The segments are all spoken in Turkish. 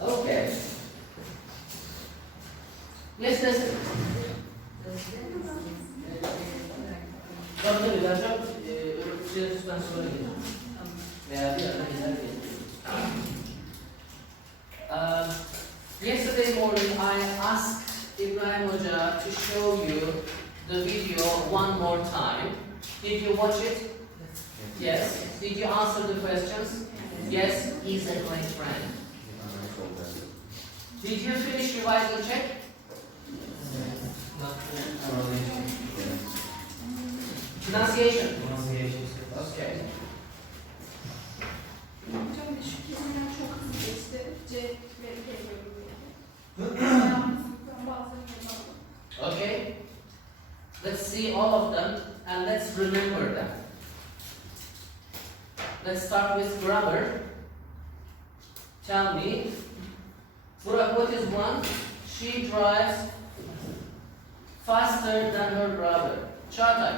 Okay. Yes, listen. Tabii ben çok öğreticiler sonra geleceğim. Veya bir ara gider yesterday morning I asked Ibrahim Hoca to show you the video one more time. Did you watch it? Yes. Did you answer the questions? Yes, he's a great friend. Did you finish revising check? Pronunciation. Okay. Hocam şu kelimeler çok hızlı geçti. C ve G bölümü. Okay. Let's see all of them and let's remember them. Let's start with grammar. Tell me, Burak, what is one? She drives faster than her brother. Çağatay.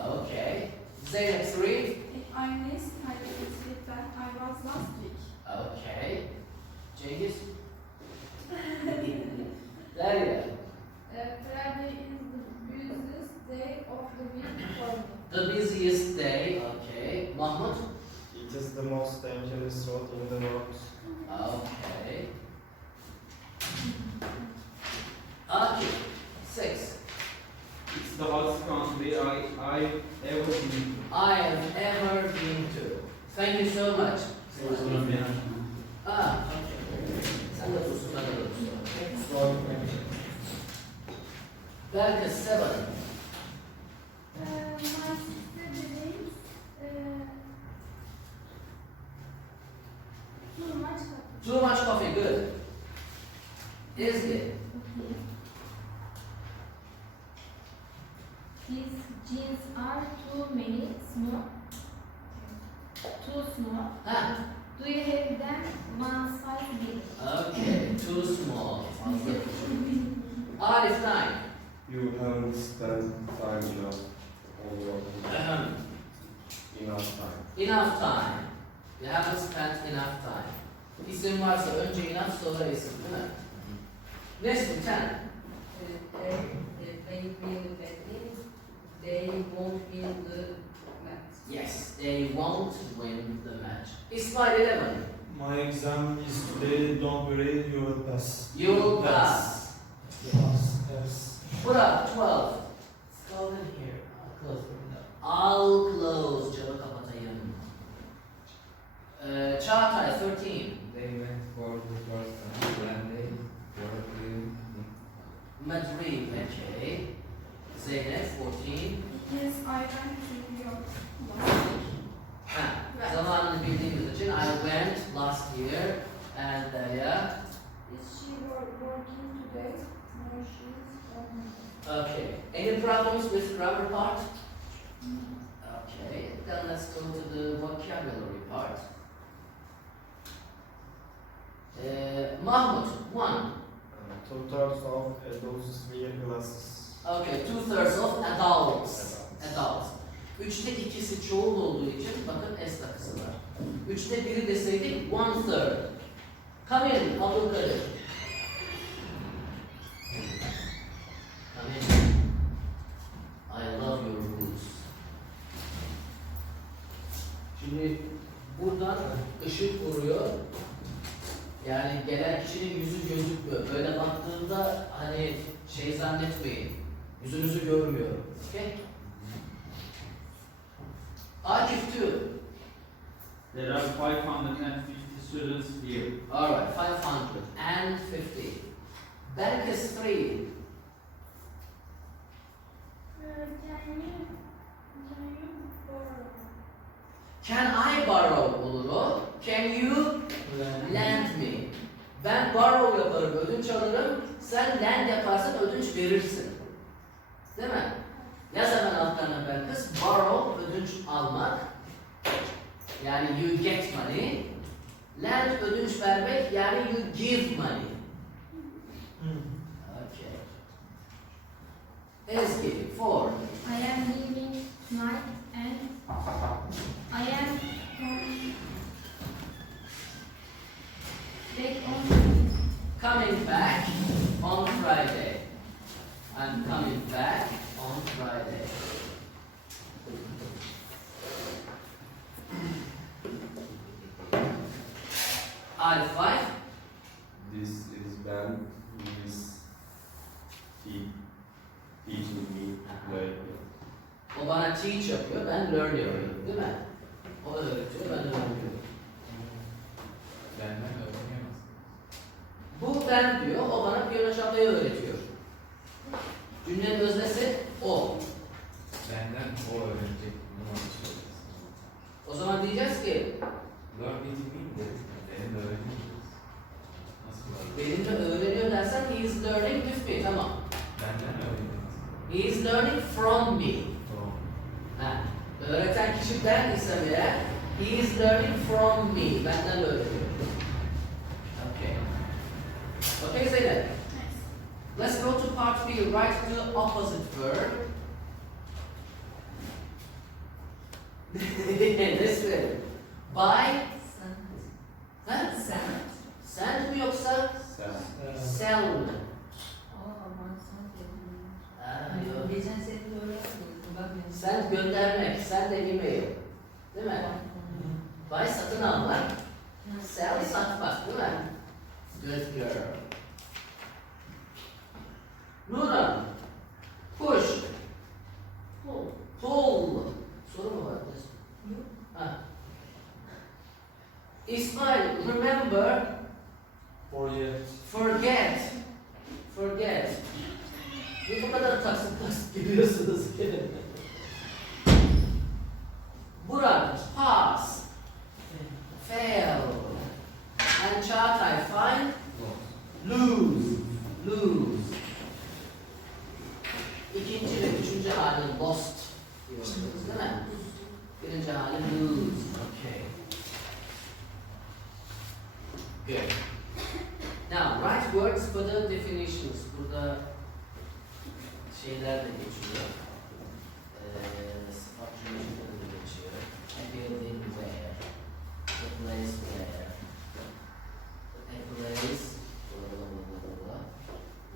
Okay. Zeynep, 3. Aynı that I was last week. Okay. Cengiz. Derya. Friday is the busiest day of the week for me. The busiest day. Okay. Mahmut. It is the most dangerous road in the world. Okay. Akif. 6. It's the hottest country I've ever been to. I have ever been to. Thank you so much. Okay. Sen de dursun, ben de dursun. Belki 7. My sister believes too much coffee. Too much coffee, good. Ezgi. His jeans are too many small. Too small. Ha. Do you have them one size big? Okay, too small. Arif, 9. You haven't spent time enough on your enough time. Enough time. You haven't spent enough time. İsim varsa önce enough sonra isim değil mi? Nesli 10. They will win. They won't win the match. Yes, they won't win the match. İsmail 11. My exam is today. Don't worry, you will pass. You will pass. Yes. Burak 12. It's cold in here. I'll close the window. I'll close. Camı kapatayım. Çağatay 13. They went for the first time when they were in Madrid, okay. Zeynep 14. Yes, I went to New York last week. Ha, zamanını bildiğimiz için I went last year and yeah. Is she working today? No, she's home. Okay. Any problems with grammar part? Okay. Then let's go to the vocabulary part. Mahmut 1. 2/3 of adults wear glasses. Okay. 2/3 of adults. Adults. 3'te 2'si çoğul olduğu için bakın S takısı var. 3'te 1'i deseydik 1/3. Come in, Abdülkadir. Come in. I love your rules. Şimdi buradan ışık vuruyor. Yani gelen kişinin yüzü gözükmüyor. Böyle baktığında hani şey zannetmeyin. Yüzünüzü görmüyor. Okay? Akif 2. There are 550 students here. Alright, 550. Berkes 3. Can you borrow? Can I borrow olur o? Can you lend me? Ben borrow yaparım, ödünç alırım. Sen lend yaparsın, ödünç verirsin. Değil mi? Yaz hemen altlarına Berkes. Borrow, ödünç almak. Yani you get money. Lend, ödünç vermek. Yani you give money. Okay. Ezgi 4. I am leaving tonight and I am Arif 5. This is Ben who is teaching me like O bana teach yapıyor, ben learn yapıyorum değil mi? O öğretiyor, ben öğreniyorum. Benden öğreniyoruz. Bu ben diyor, o bana piyano çalmayı öğretiyor. Cümlenin öznesi o. Benden o öğrenecek. Bunu anlatıyoruz. O zaman diyeceğiz ki, Learn with me dedik. Benim de öğreniyoruz. Nasıl var? benimle öğreniyor dersen, he is learning with me, tamam. Benden öğreniyoruz. He is learning from me. From. Ha, öğreten kişi ben isem eğer, he is learning from me, benden öğreniyor. Okay. Okay, Zeynep. Let's go to part B. Write the opposite verb. Listen. By. Ha? Send mi yoksa sen. sell mi? Aman sen dedin. Ha, yok. Geçen sene de öyle yapıyordum. Bak ben. Send göndermek, send e-mail. Değil mi? Buy satın almak, sell satmak değil mi? Good girl. Nura, push, pull. Soru mu var? Ha. İsmail, remember, forget. Forget. Niye bu kadar taksit geliyorsunuz ki? Burak, pass, fail. And Çağatay, find, lose, lose. İkinci ve üçüncü hali lost diyorsunuz değil mi? Birinci hali lose. Okay. Good. Now, write words for the definitions. Burada şeyler de geçiyor. Sıfat cümleleri de geçiyor. A building where. A place where. A place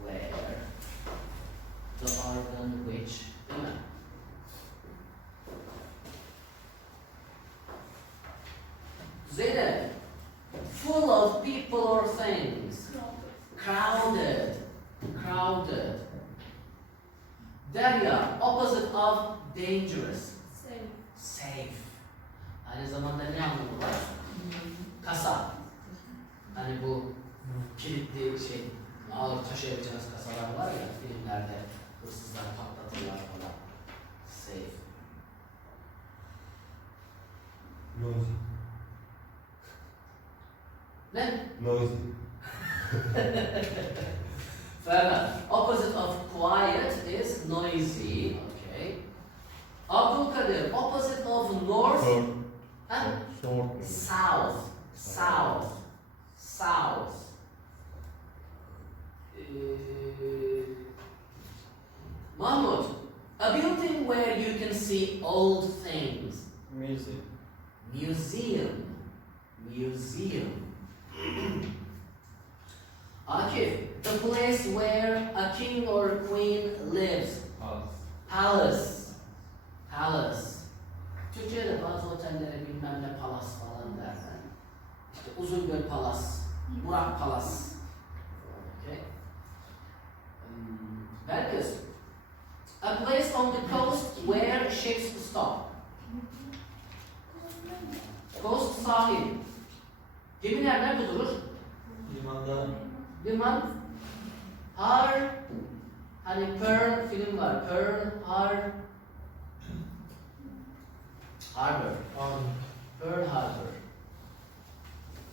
where. The organ which. Değil mi? Zeynep. Full of people or things. Crowded. Crowded. Derya, opposite of dangerous. Safe. Safe. Aynı zamanda ne anlamı var? Kasa. Hani bu kilitli şey, ağır taşıyabileceğiniz kasalar var ya filmlerde hırsızlar patlatırlar falan. Safe. Noisy. Ne? Noisy. Ferhat. Opposite of quiet is noisy. Okay. Abdülkadir. Opposite of north. Ha? Short. South. South. South. Mahmut. A building where you can see old things. Music. Museum. Museum. Akif, the place where a king or a queen lives. Palace. Palace. Palace. Türkiye'de bazı otellere bilmem ne palas falan derler. İşte Uzungöl Palas, Burak Palas. Okay. Belkıs. A place on the coast where ships stop. Coast sahil. Gemiler nerede durur? Limanda Liman. Har. Hani Pearl film var. Pearl Harbor. Harbor. Pearl Harbor.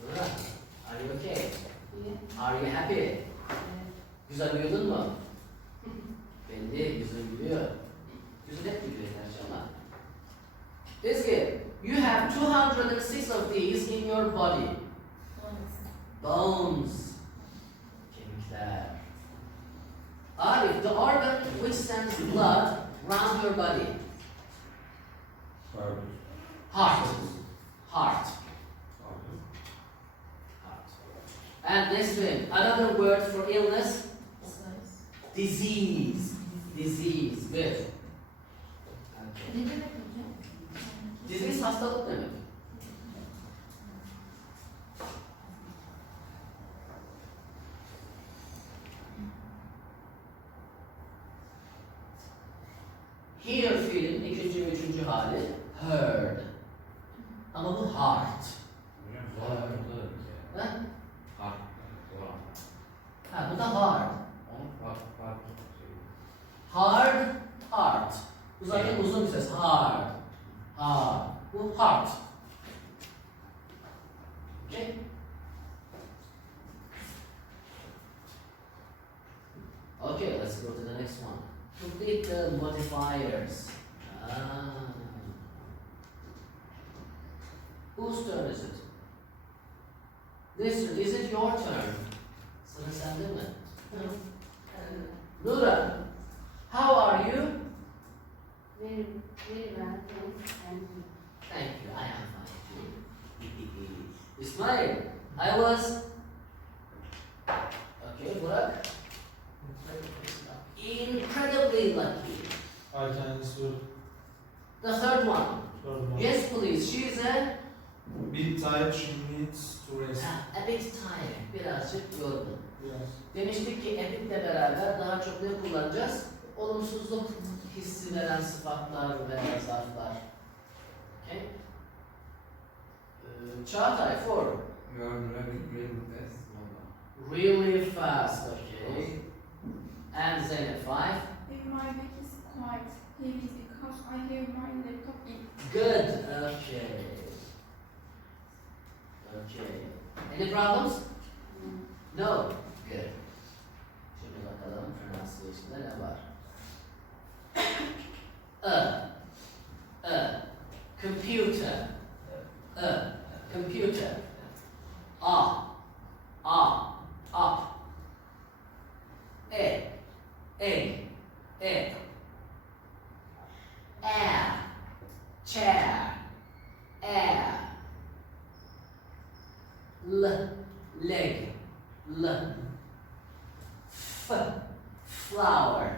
Alright. Are you okay? Are you happy? Güzel uyudun mu? Belli, güzel gülüyor. Güzel hep gülüyor gerçi ama. Ezgi, you have 206 of these in your body. Bones. Kemikler. Arif, the organ which sends blood round your body. Heart. Heart. Heart. And next one, another word for illness. Disease. Disease. Good. Okay. Ne demek hocam? Disease hastalık demek. Üçüncü hali heard. Ama bu heart. Zor burada. Ha? Hard. Zor. Ha, bu da hard. Onu farklı şey. Hard, heart. Bu zaten uzun bir ses. Hard. Hard. Bu heart. Okay. Okay, let's go to the next one. Complete the modifiers. Ah. Whose turn is it? Is it your turn? Sıra sende mi? Nura, how are you? Very, very well, thanks. And you? Thank you, I am fine too. Ismail, I was... Okay, Burak. Incredibly lucky. I can answer The third one. third one. Yes, please. She is a Bit tired, she needs to rest. bit tired. Birazcık yorgun. Yes. Demiştik ki epikle beraber daha çok ne kullanacağız? Olumsuzluk hissi veren sıfatlar ve zarflar. Okay. Çağatay, 4. You are driving really fast. Valla. Really fast, okay. And Zeynep, 5. My back is quite heavy because I have my laptop in. Good, okay. Okay. Any problems? No. Good. Şimdi bakalım pronunciation'da ne var? Computer. Computer. Up. Egg. Air. Chair. Air. Leg. Flower.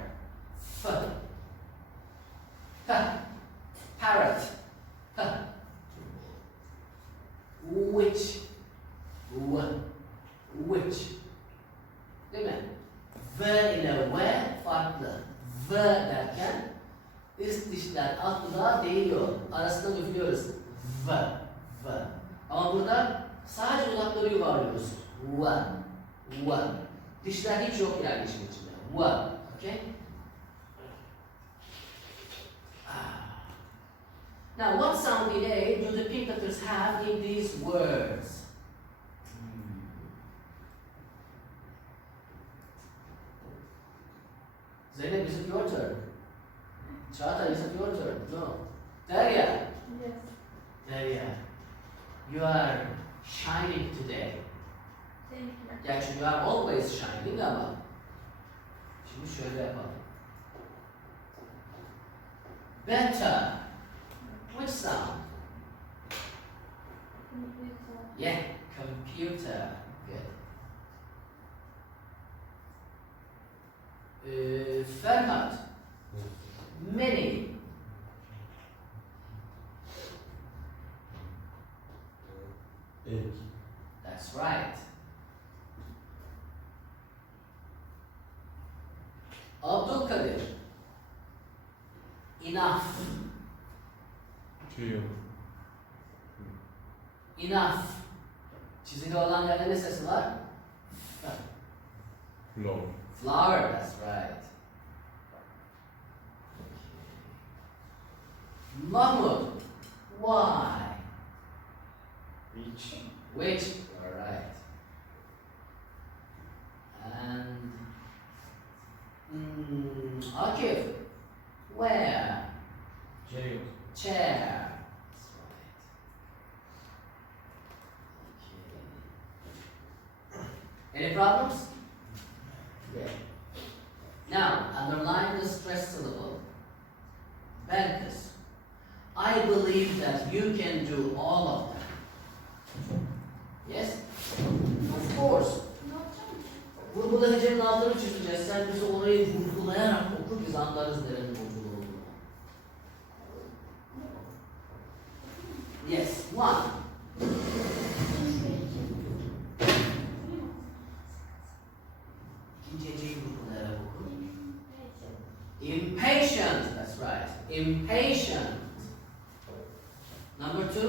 Parrot. Witch. Değil mi? V ile V farklı. V derken üst dişler alt dudağa değiyor. Arasında üflüyoruz. V. Ama burada sadece dudakları yuvarlıyoruz. V. Dişler hiç yok yani işin içinde. V. Okay? Now, what sound delay do the pink letters have in these words? Zeynep, is it your turn? Çağatay, is it your turn? No. Derya. Yes. Derya. You are shining today. Thank you. Gerçi you are always shining ama şimdi şöyle yapalım. Better. Which sound? Computer. Yeah, computer. Good. Ferhat. Many. Egg. That's right. Abdülkadir. Enough. Trio. Enough. Çizili olan yerde ne sesi var? F. Flow. Flower, that's right. Mahmud. Why? Which? All right. And Akif. Where? Jail. Chair. That's right. Okay. Any problems? Yeah. Now, underline the stress syllable. Belkıs. I believe that you can do all of them. Yes? Of course. Ne yapacağım? Vurgulu hecenin altını çizeceğiz. Sen bize orayı vurgulayarak oku, biz anlarız nerenin vurgulu olduğunu. Yes, 1. İkinci heceyi vurgulayarak oku. Impatient, that's right. Impatient. Number 2.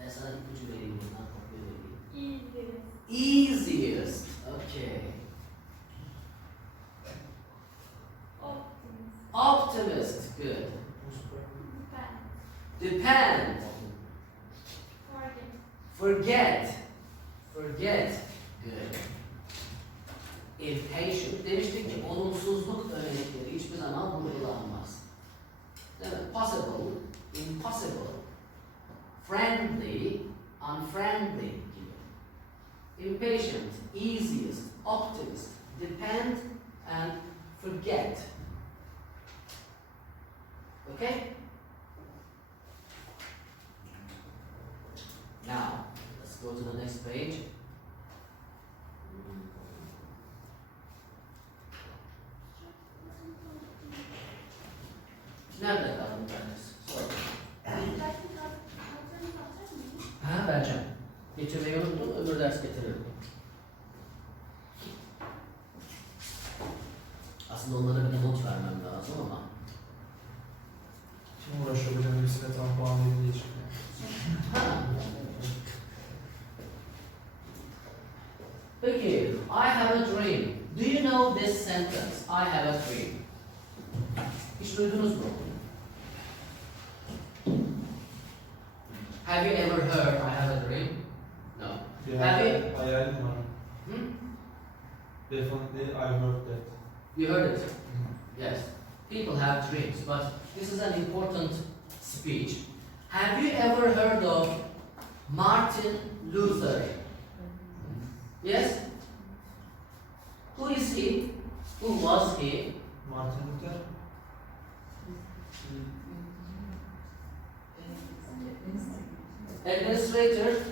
Ben sana ipucu vereyim bundan, kopya vereyim. Easiest. Easiest. Okay. Optimist. Optimist. Good. Depend. Depend. Forget. Forget. Forget. Good. Impatient. Demiştik ki olumsuzluk örnekleri hiçbir zaman vurgulanmaz. Değil mi? Possible, impossible, friendly, unfriendly gibi. Impatient, easiest, optimist, depend, and forget. Okay? Now, let's go to the next page. Nerede kaldı bir tanesi? Sor. Ha, vereceğim. Getirmeyi unuttum, öbür ders getiririm. Aslında onlara bir de not vermem lazım ama. Kim uğraşıyor hocam hepsine tam puan verin diye çıkıyor. Ha. Peki, I have a dream. Do you know this sentence? I have a dream. Hiç duydunuz mu? Have you ever heard I have a dream? No. Bir Have you? hayalim var. Hmm? Definitely I heard that. You heard it? Yes. People have dreams, but this is an important speech. Have you ever heard of Martin Luther? Yes? Who is he? Who was he? Martin Luther. Administrator?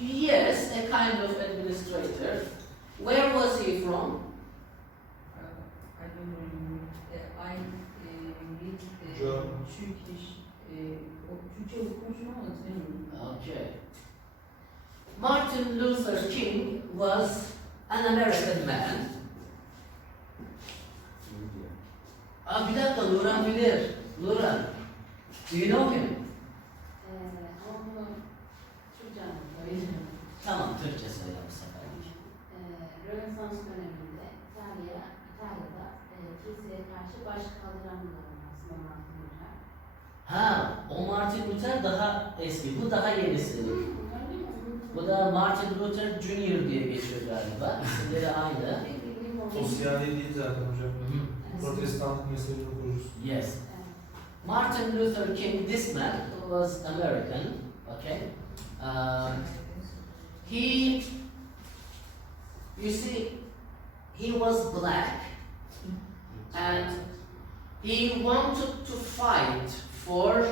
Yes, a kind of administrator. Where was he from? I don't know. I read German. Turkish. O Türkçe konuşma ama hatırlamıyorum. Okay. Martin Luther King was an American man. Bir dakika, Nuran bilir. Nuran, do you know him? Ama bunu Türkçe anlatayım. Tamam, Türkçe söyle bu seferlik. Rönesans döneminde İtalya'da kiliseye karşı baş kaldıran bir adam aslında Martin Luther. Ha, o Martin Luther daha eski, bu daha yenisi. Bu da Martin Luther Jr. diye geçiyor galiba. İsimleri aynı. Sosyal değil zaten hocam. Hı. Protestanlık mezhebinin kurucusu. Yes. Martin Luther King, this man was American, okay? You see, he was black and he wanted to fight for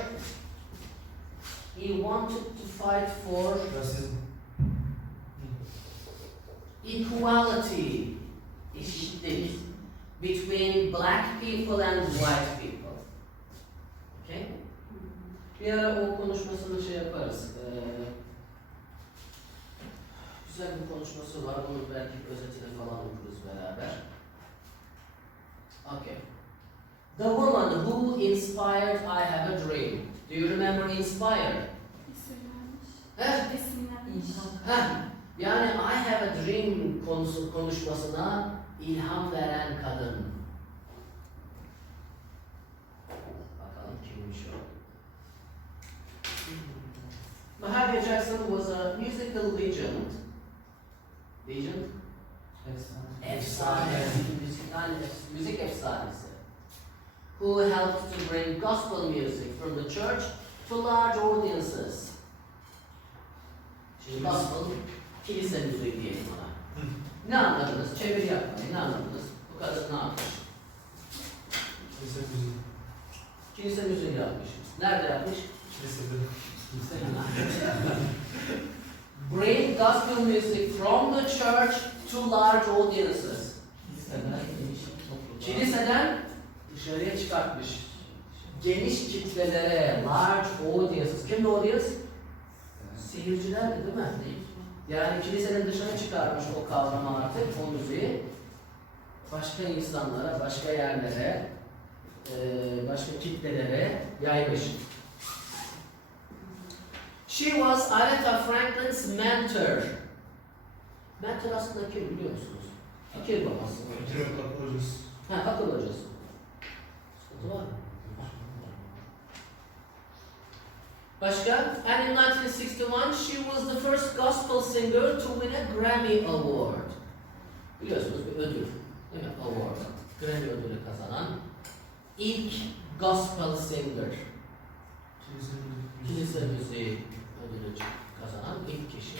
Rasizm. equality, eşitlik, between black people and white people. Okay? Bir ara o konuşmasını şey yaparız. Güzel bir konuşması var. Onu belki özetini falan okuruz beraber. Okay. The woman who inspired I have a dream. Do you remember inspired? İsimlenmiş. Heh. İsimlenmiş. Heh. Yani I have a dream konuşmasına ilham veren kadın. Bakalım kimmiş o? Mahalia Jackson was a musical legend. Legend? Efsane. Müzik efsanesi. Who helped to bring gospel music from the church to large audiences. Şimdi gospel, kilise müziği diyelim ona. Ne anladınız? Çeviri yapmayın. Ne anladınız? Bu kadın ne yapmış? Kilise müziği. Kilise müziği yapmış. Nerede yapmış? Kilisede. Bring gospel music from the church to large audiences. Kiliseden dışarıya çıkartmış. Geniş kitlelere, large audiences. Kimdi audience? Seyircilerdi değil mi? Yani kilisenin dışına çıkarmış o kavramı artık, o müziği. Başka insanlara, başka yerlere başka kitlelere yaymış. She was Aretha Franklin's mentor. Mentor aslında kim biliyor musunuz? Fikir babası. Akıl hocası. Sıkıntı var mı? Başka? And in 1961 she was the first gospel singer to win a Grammy Award. Biliyorsunuz bir ödül. Değil mi? Award. Grammy ödülü kazanan ilk gospel singer. Kilise müziği ödülü kazanan ilk kişi.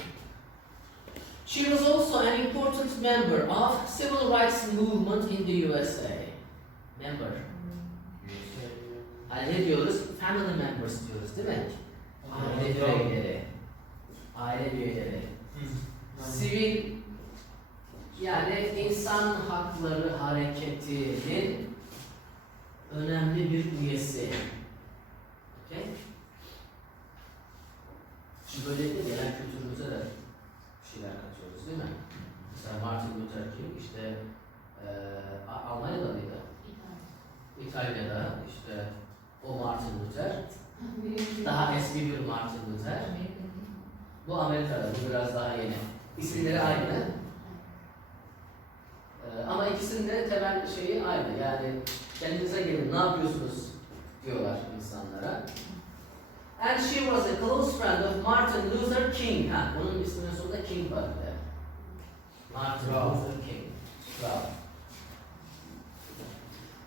She was also an important member of civil rights movement in the USA. Member. Hani ne diyoruz? Family members diyoruz değil mi? Aile bireyleri. Aile üyeleri. Sivil yani insan hakları hareketinin önemli bir üyesi. Okay? Şimdi böylelikle genel kültürümüze de bir şeyler katıyoruz değil mi? Mesela Martin Luther King işte Almanya'da mıydı? İtalya'da işte o Martin Luther. Daha eski bir Martin Luther. Bu Amerika'da, bu biraz daha yeni. İsimleri aynı. Ama ikisinin de temel şeyi aynı. Yani kendinize gelin, ne yapıyorsunuz diyorlar insanlara. And she was a close friend of Martin Luther King. Ha, onun isminin sonunda King var bir de. Martin Luther King. Bravo.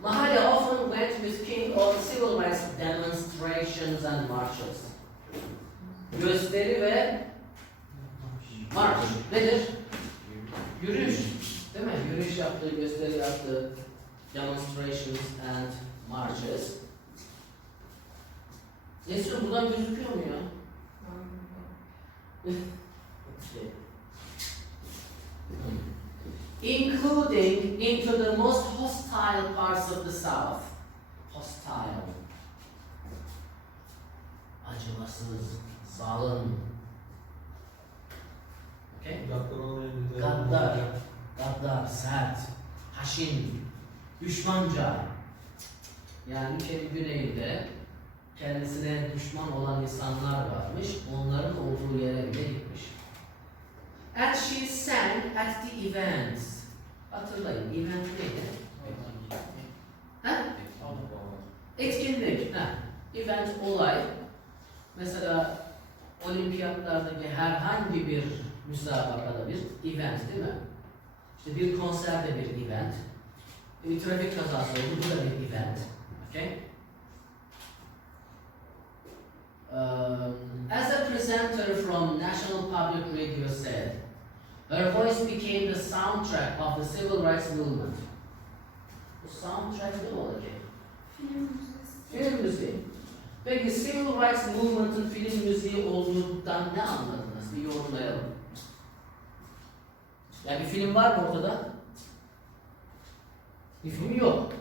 Mahalia often went with King on civil rights demonstrations and marches. Gösteri ve marş nedir? Yürüyüş. Değil mi? Yürüyüş yaptığı, gösteri yaptığı demonstrations and marches. Nesrin buradan gözüküyor mu ya? Including into the most hostile parts of the South. Hostile. Acımasız, zalim. Okay? Gaddar, sert, haşin, düşmanca. Yani ülkenin güneyinde kendisine düşman olan insanlar varmış, onların olduğu yere bile gitmiş. And she sang at the events. Hatırlayın, event neydi? Ha? Etkinlik. Ha. Event, olay. Mesela olimpiyatlardaki herhangi bir müsabakada bir event değil mi? İşte bir konserde bir event. Bir trafik kazası oldu, bu da bir event. Okay? As a presenter from National Public Radio said, her voice became the soundtrack of the civil rights movement. Bu soundtrack ne olacak? Film müziği. Peki civil rights movement'ın film müziği olduğundan ne anladınız? Bir yorumlayalım. Yani bir film var mı ortada? Bir film yok.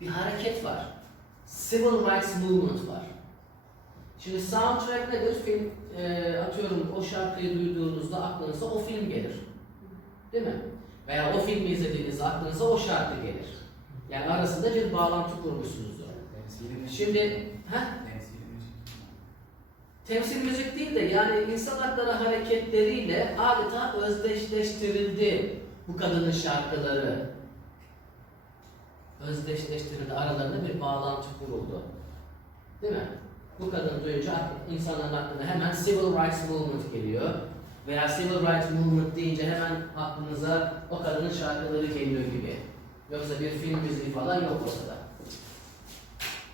Bir hareket var. Civil rights movement var. Şimdi soundtrack nedir? Film, atıyorum o şarkıyı duyduğunuzda aklınıza o film gelir. Değil mi? Veya o filmi izlediğinizde aklınıza o şarkı gelir. Yani arasında bir bağlantı kurmuşsunuzdur. Şimdi, temsil müzik değil de yani insan hakları hareketleriyle adeta özdeşleştirildi bu kadının şarkıları. Özdeşleştirildi, aralarında bir bağlantı kuruldu. Değil mi? Bu kadını duyunca insanların aklına hemen Civil Rights Movement geliyor. Veya Civil Rights Movement deyince hemen aklınıza o kadının şarkıları geliyor gibi. Yoksa bir film müziği falan yok ortada.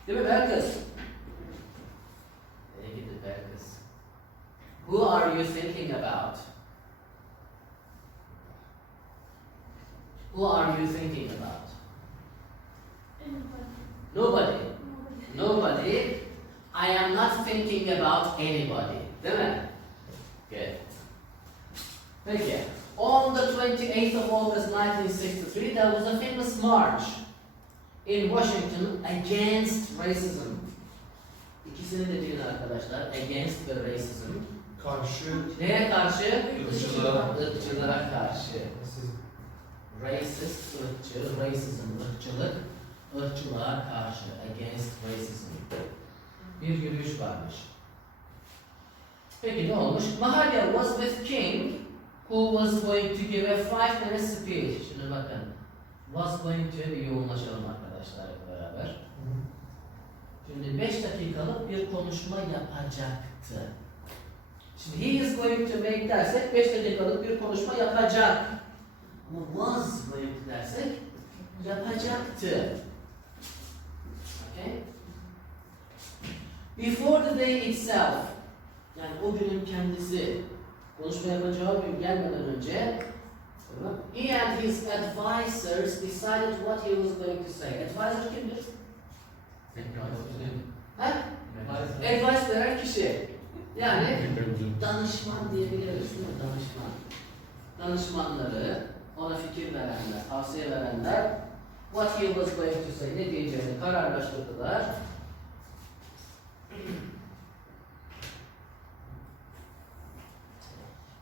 Değil mi Belkıs? Nereye gitti Belkıs? Who are you thinking about? Who are you thinking about? Nobody. Nobody. I am not thinking about anybody. Değil mi? Good. Peki. On the 28th of August 1963, there was a famous march in Washington against racism. İkisini de bilin arkadaşlar. Against ve racism. Karşı. Neye karşı? Irkçılığa. Irkçılığa karşı. Racist, ırkçı, racism, ırkçılık. ırkçılığa karşı, against racism. Bir yürüyüş varmış. Peki ne olmuş? Mahalia was with King, who was going to give a 5-minute speech. Şimdi bakın, was going to bir yoğunlaşalım arkadaşlar hep beraber. Şimdi 5 dakikalık bir konuşma yapacaktı. Şimdi he is going to make dersek 5 dakikalık bir konuşma yapacak. Ama was going to dersek yapacaktı. Okay? Before the day itself, yani o günün kendisi, konuşma yapacağı gün gelmeden önce, he and his advisors decided what he was going to say. Advisor kimdir? Ha? Advice veren kişi. Yani danışman diyebiliriz değil mi? Danışman. Danışmanları, ona fikir verenler, tavsiye verenler what he was going to say, ne diyeceğini kararlaştırdılar.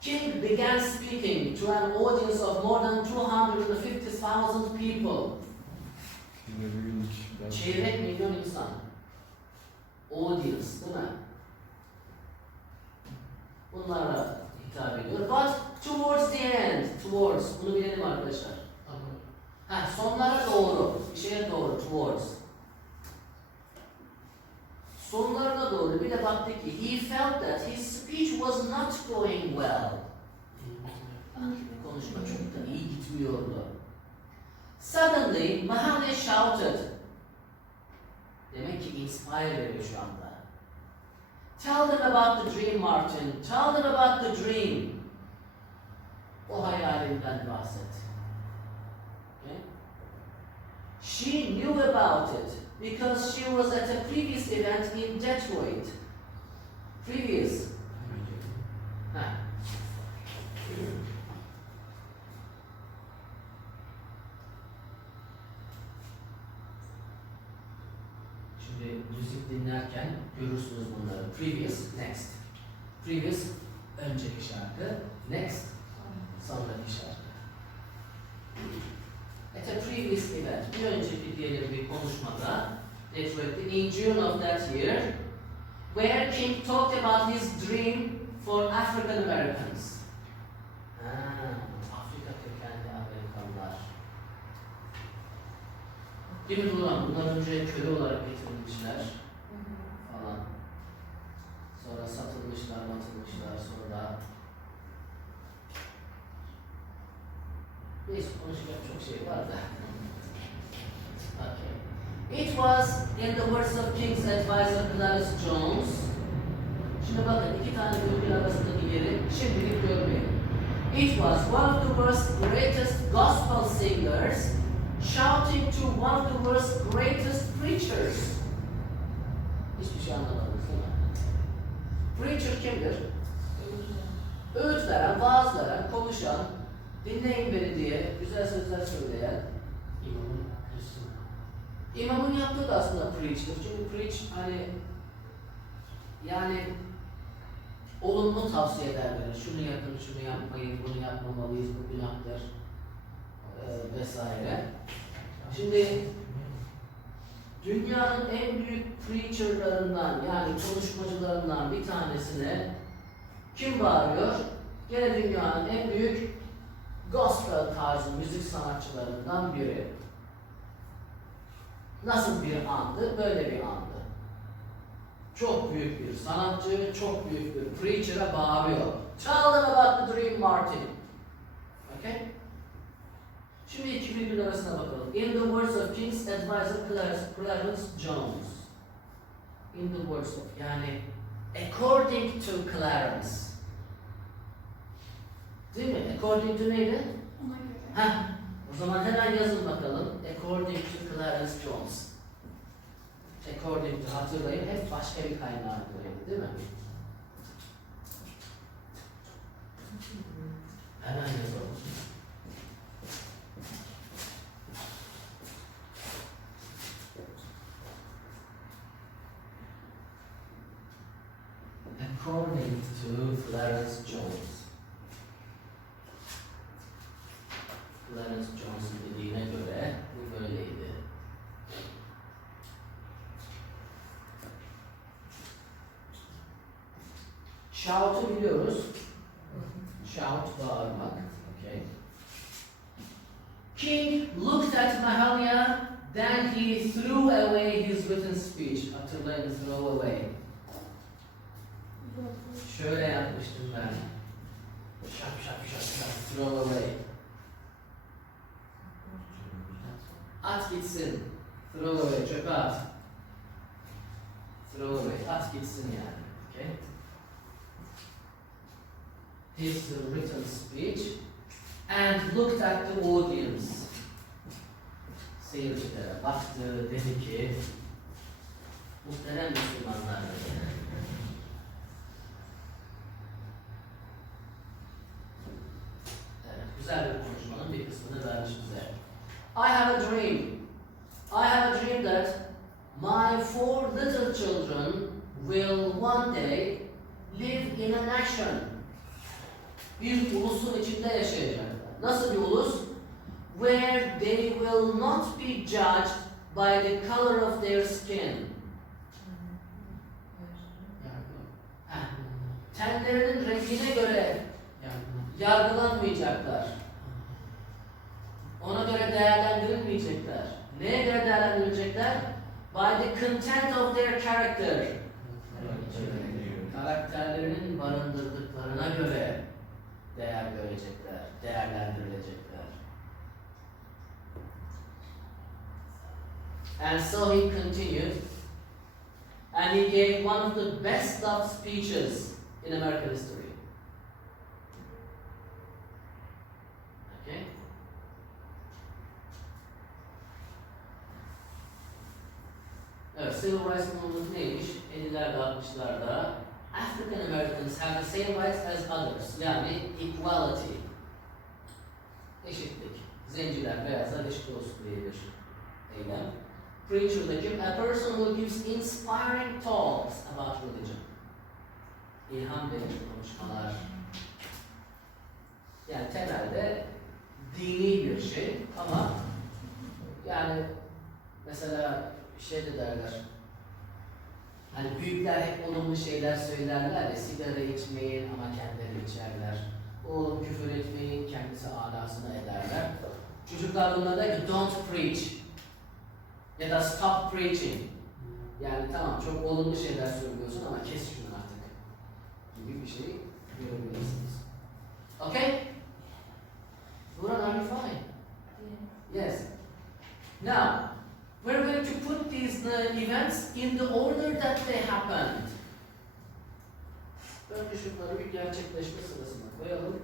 King began speaking to an audience of more than 250,000 people. Çeyrek milyon insan. Audience, değil mi? Bunlara hitap ediyor. But towards the end, towards, bunu bilelim arkadaşlar. Sonlara doğru, bir şeye doğru, towards. Sonlarına doğru bir de baktı ki he felt that his speech was not going well. Konuşma çok da iyi gitmiyordu. Suddenly Mahalia shouted. Demek ki inspire veriyor şu anda. Tell them about the dream, Martin. Tell them about the dream. O hayalinden bahset. Okay? She knew about it because she was at a previous event in Detroit. Previous. Şimdi müzik dinlerken görürsünüz bunları. Previous, next. Previous, önceki şarkı. Next, sonraki şarkı. At a previous event, bir önceki diyelim bir konuşmada, Detroit'te, in June of that year, where King talked about his dream for African Americans. Afrika kökenli Amerikanlar. Değil mi Duran? Bundan önce köle olarak getirilmişler falan. Sonra satılmışlar, sonra neyse konuşacak çok şey var da. Okay. It was in the words of King's advisor Clarence Jones. Şimdi bakın iki tane virgül arasındaki yeri şimdilik görmeyin. It was one of the world's greatest gospel singers shouting to one of the world's greatest preachers. Hiçbir şey anlamadınız değil mi? Preacher kimdir? Öğüt veren, vaaz veren, konuşan, dinleyin beni diye güzel sözler söyleyen İmamın yaptığı da aslında preach'tir. Çünkü preach hani yani olumlu tavsiyeler verir. Şunu yapın, şunu yapmayın, bunu yapmamalıyız, bu günahtır vesaire. Şimdi dünyanın en büyük preacherlarından yani konuşmacılarından bir tanesine kim bağırıyor? Gene dünyanın en büyük gospel tarzı müzik sanatçılarından biri. Nasıl bir andı? Böyle bir andı. Çok büyük bir sanatçı, çok büyük bir preacher'a bağırıyor. Tell them about the dream, Martin. Okay? Şimdi iki virgül arasına bakalım. In the words of King's advisor Clarence Jones. In the words of, yani according to Clarence. Değil mi? According to neydi? Ona göre. O zaman hemen yazın bakalım. According to Clarence Jones. According to, hatırlayın, hep başka bir kaynağı koyalım, değil mi? Hemen yazalım. According to Clarence Jones. Clarence Jones'un dediğine göre bu böyleydi. Shout'u biliyoruz. Shout, bağırmak. Okay. King looked at Mahalia, then he threw away his written speech. Hatırlayın, throw away. Şöyle yapmıştım ben. Şap şap şap şap, throw away. At gitsin. Throw away, çöpe at. Throw away, at gitsin yani. Okay. His written speech and looked at the audience. Seyircilere baktı, dedi ki muhterem Müslümanlar dedi. Evet, güzel bir konuşmanın bir kısmını vermiş bize. I have a dream. I have a dream that my 4 little children will one day live in a nation. Bir ulusun içinde yaşayacaklar. Nasıl bir ulus? Where they will not be judged by the color of their skin. Tenlerinin rengine göre yargılanmayacaklar. Ona göre değerlendirilmeyecekler. Neye göre değerlendirilecekler? By the content of their character. Karakterlerinin barındırdıklarına göre değer görecekler, değerlendirilecekler. And so he continued, and he gave one of the best loved speeches in American history. Okay? Evet, Civil Rights Movement neymiş? 50'lerde, 60'larda African Americans have the same rights as others. Yani equality. Eşitlik. Zenciler, beyazlar eşit olsun diye bir eylem. Preacher'daki a person who gives inspiring talks about religion. İlham verici konuşmalar. Yani temelde dini bir şey ama yani mesela şey de derler. Hani büyükler hep olumlu şeyler söylerler ya, sigara içmeyin ama kendileri içerler. Oğlum küfür etmeyin, kendisi alasını ederler. Çocuklar bunlara der ki don't preach ya da stop preaching. Yani tamam çok olumlu şeyler söylüyorsun ama kes şunu artık gibi bir şey görebilirsiniz. Okay? Buran, are you fine? Yes. Now, we're going to put these events in the order that they happened. Önce şunları bir gerçekleşme sırasına koyalım.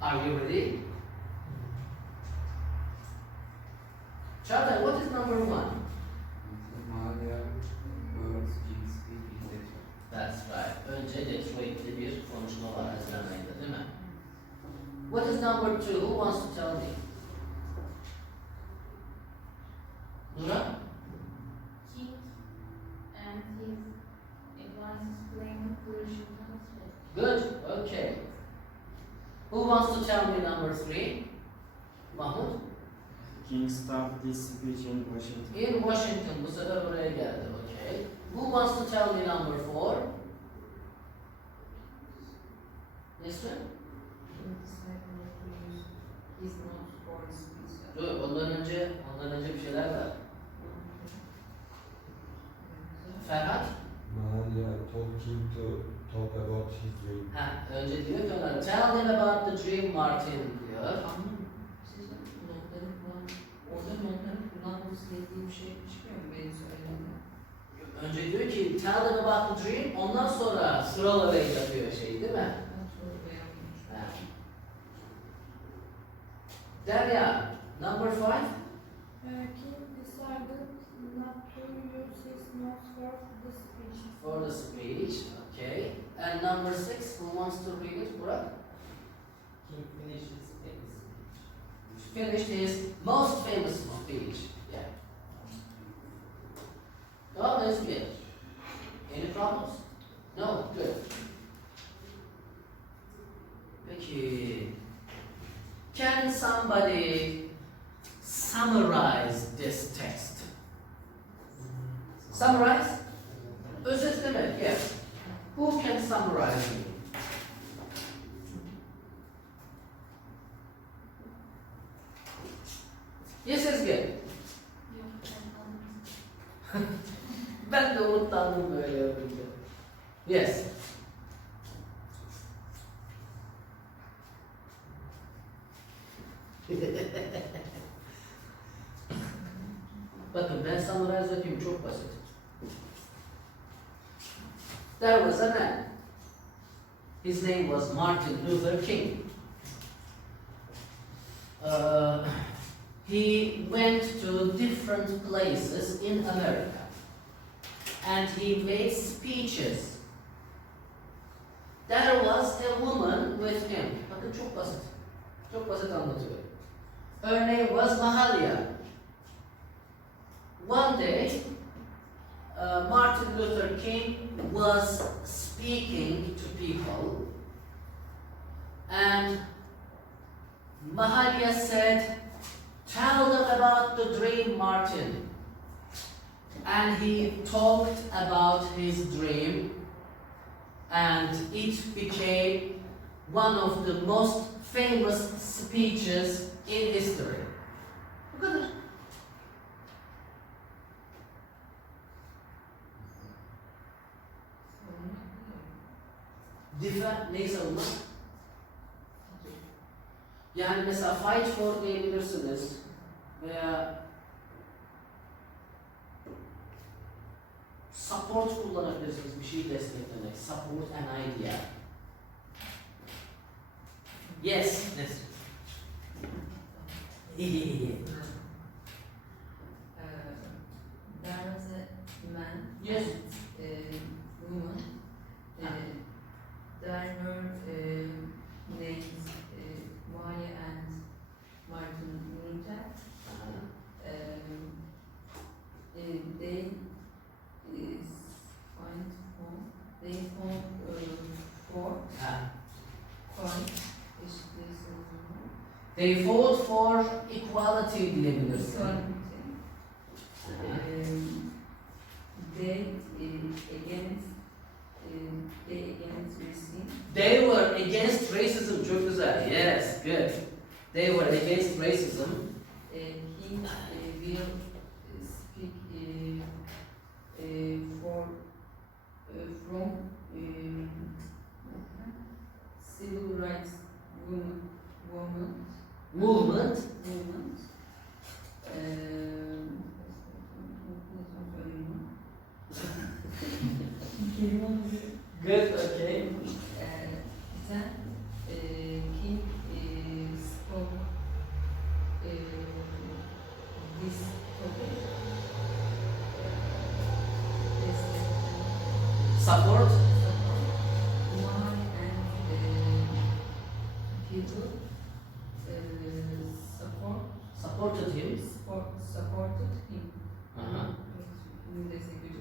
Are you ready? Chata, what is number 1? Mahalia right. Önce Detroit'li bir konuşma var Haziran ayında değil mi? What is number 2? Who wants to tell me? Nura? King and his advisors claim Persian country. Good, okay. Who wants to tell me number 3? Mahmut? King started his speech in Washington. In Washington, bu sefer oraya geldi, okay. Who wants to tell me number 4? Nesrin? He's not for speech. Dur, ondan önce bir şeyler var. Ferhat? Mahalia told him to talk about his dream. Ha, önce diyor ki ona, tell them about the dream Martin diyor. Ama notları falan, orada notları kullanmamız gerektiği bir şey çıkmıyor mu benim söylediğimde? Önce diyor ki tell them about the dream, ondan sonra sıralamaya yapıyor şey değil mi? Ben soru beğenmedim. Ha. Derya, number 5? King decided not to use his notes for the speech. For the speech, okay. And number 6, who wants to read it? Burak? King finished his famous speech. Finished his most famous speech. Yeah. Oh, that's good. Any problems? No, good. Peki. Can somebody summarize this text? Summarize? Özetlemek, yes. Who can summarize it? Yes, it's good. Ben de umutlandım böyle yapınca. Yes. Bakın ben summarize yapayım, çok basit. There was a man. His name was Martin Luther King. He went to different places in America and he made speeches. There was a woman with him. Bakın çok basit. Çok basit anlatıyor. Her name was Mahalia. One day, Martin Luther King was speaking to people and Mahalia said, tell them about the dream, Martin. And he talked about his dream and it became one of the most famous speeches in history. Bu kadar. Defend, neyi savunmak? Yani mesela fight for diyebilirsiniz veya support kullanabilirsiniz, bir şeyi desteklemek. Support an idea. Yes. Yes. There was a man Yes. and a woman. There were names Mahalia and Martin Luther. They fought for Christ. They fought for equality diyebilirsin. They against racism. They were against racism. Çok güzel. Yes, good. They were against racism. He will speak from civil rights Movement. Good, okay. Then King spoke this topic. Support. people Supported him. supported him. Uh-huh. İngilizce gücü.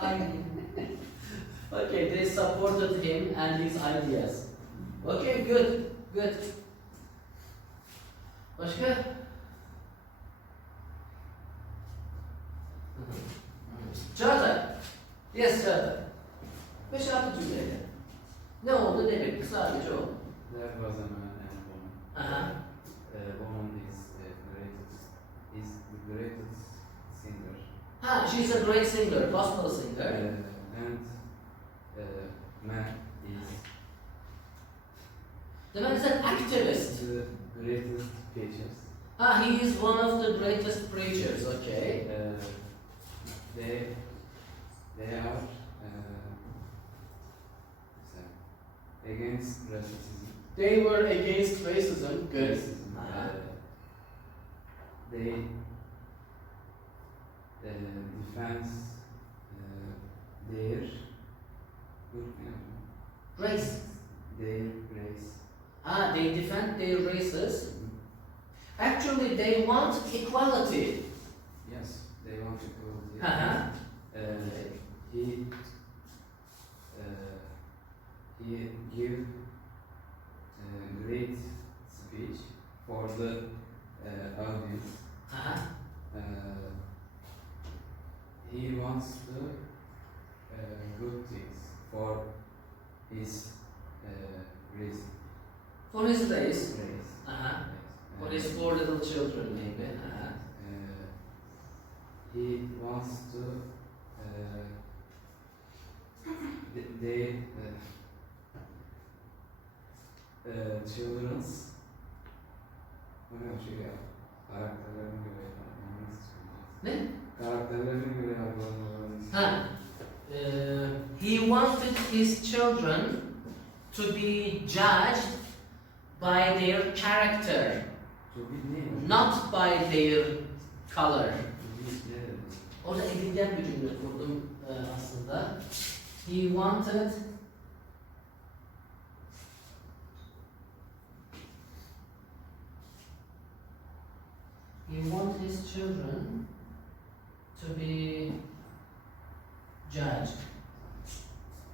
Aynı. Okay, they supported him and his ideas. Okay, good, good. Başka? Çağatay. Yes, Çağatay. 5-6 cümleyle. Ne oldu ne bitti sadece o. There was a man and woman. Aha. Woman is the greatest singer. Ha, she's a great singer, gospel singer. And man is The man is an activist. the greatest preachers. Ah, he is one of the greatest preachers, okay. They are against racism. They were against racism, good. Racism. Uh-huh. They defend their Race. their race. Ah, they defend their races. Actually, they want equality. Yes, they want equality. Uh-huh. He give great speech for the audience. Uh-huh. He wants the good things for his race. For his race. Race. Uh-huh. For his 4 little children, maybe. Uh-huh. He wants to they children's karakterlerine göre Ne? karakterlerine göre yapılanlarını Ha. He wanted his children to be judged by their character, to be ne? not by their color. To be ne? Orada edilgen bir cümle kurdum aslında. He wanted his children to be judged.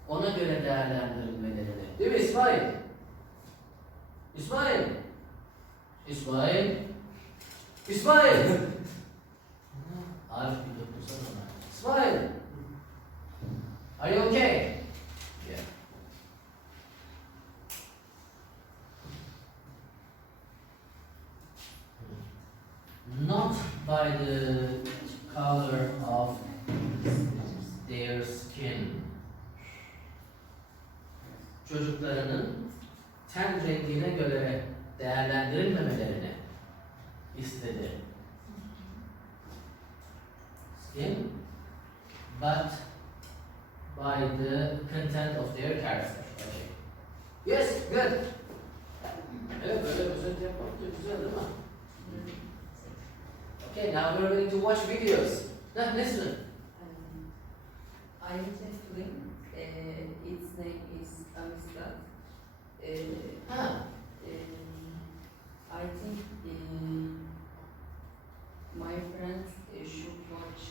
Ona göre değerlendirilmelerini. Değil mi İsmail? İsmail! İsmail! İsmail! Arif bir dokunsana ona. İsmail! Are you okay? Yeah. Not by the color of their skin. Çocuklarının ten rengine göre değerlendirilmemelerini istedi. Skin, but by the content of their character. Okay. Yes, good. Evet, böyle özet yapmak da güzel değil mi? Okay, now we're going to watch videos. Now, listen. I watched a film. Its name is Amistad. Ah, I think my friends should watch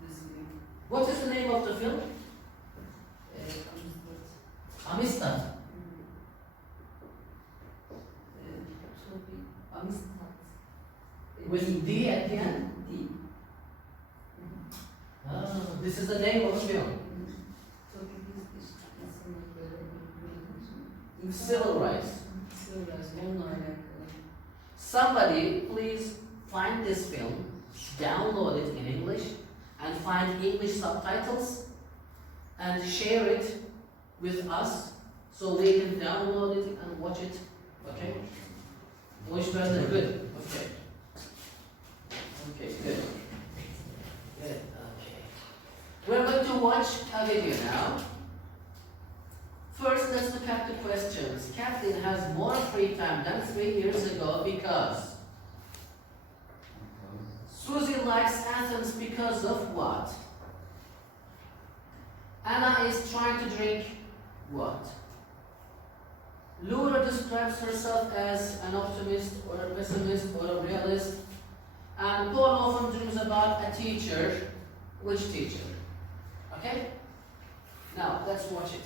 this film. what is the name of the film? Amistad. Amistad. Amistad. With D at the end? D. Ah, this is the name of the film. Civil rights. Civil rights. Onunla alakalı. Somebody please find this film, download it in English, and find English subtitles, and share it with us so we can download it and watch it. Okay? Watch better. Good. Okay. Okay, good. Good. Okay. We're going to watch a video now. First, let's look at the questions. Kathleen has more free time than 3 years ago because Susie likes Athens because of what? Anna is trying to drink what? Laura describes herself as an optimist or a pessimist or a realist. And Paul often dreams about a teacher. Which teacher? Okay? Now, let's watch it.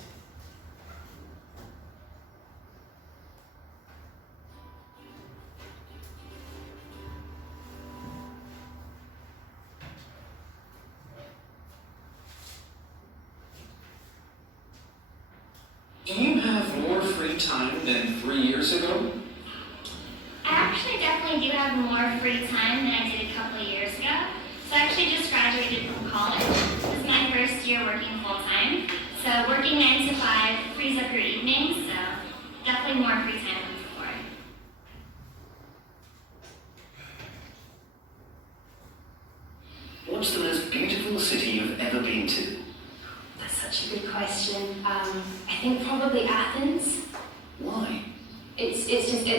Do you have more free time than 3 years ago? I actually definitely do have more free time than I did a couple of years ago. So I actually just graduated from college. This is my first year working full time. So working 9 to 5 frees up your evenings, so definitely more free time than before. What's the most beautiful city you've ever been to? That's such a good question. I think probably Athens. Why? It's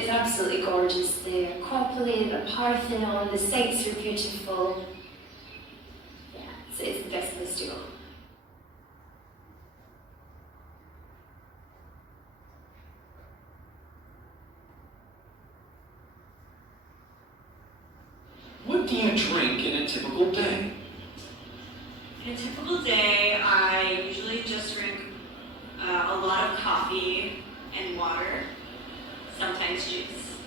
absolutely gorgeous there. Acropolis, the Parthenon, the sights are beautiful. Yeah, it's the best place to go. What do you drink in a typical day? In a typical day, I usually just drink a lot of coffee and water, sometimes juice.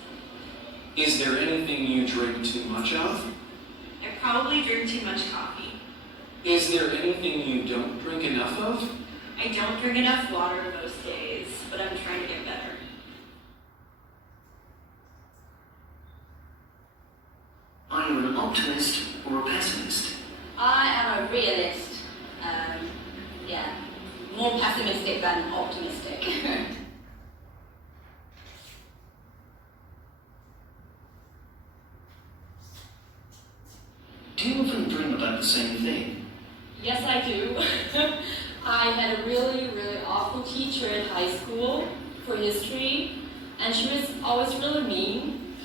Is there anything you drink too much of? I probably drink too much coffee. Is there anything you don't drink enough of? I don't drink enough water most days, but I'm trying to get better. Are you an optimist or a pessimist? I am a realist. Yeah, more pessimistic than optimistic. Do you often dream about the same thing? Yes, I do. I had a really, really awful teacher in high school for history, and she was always really mean.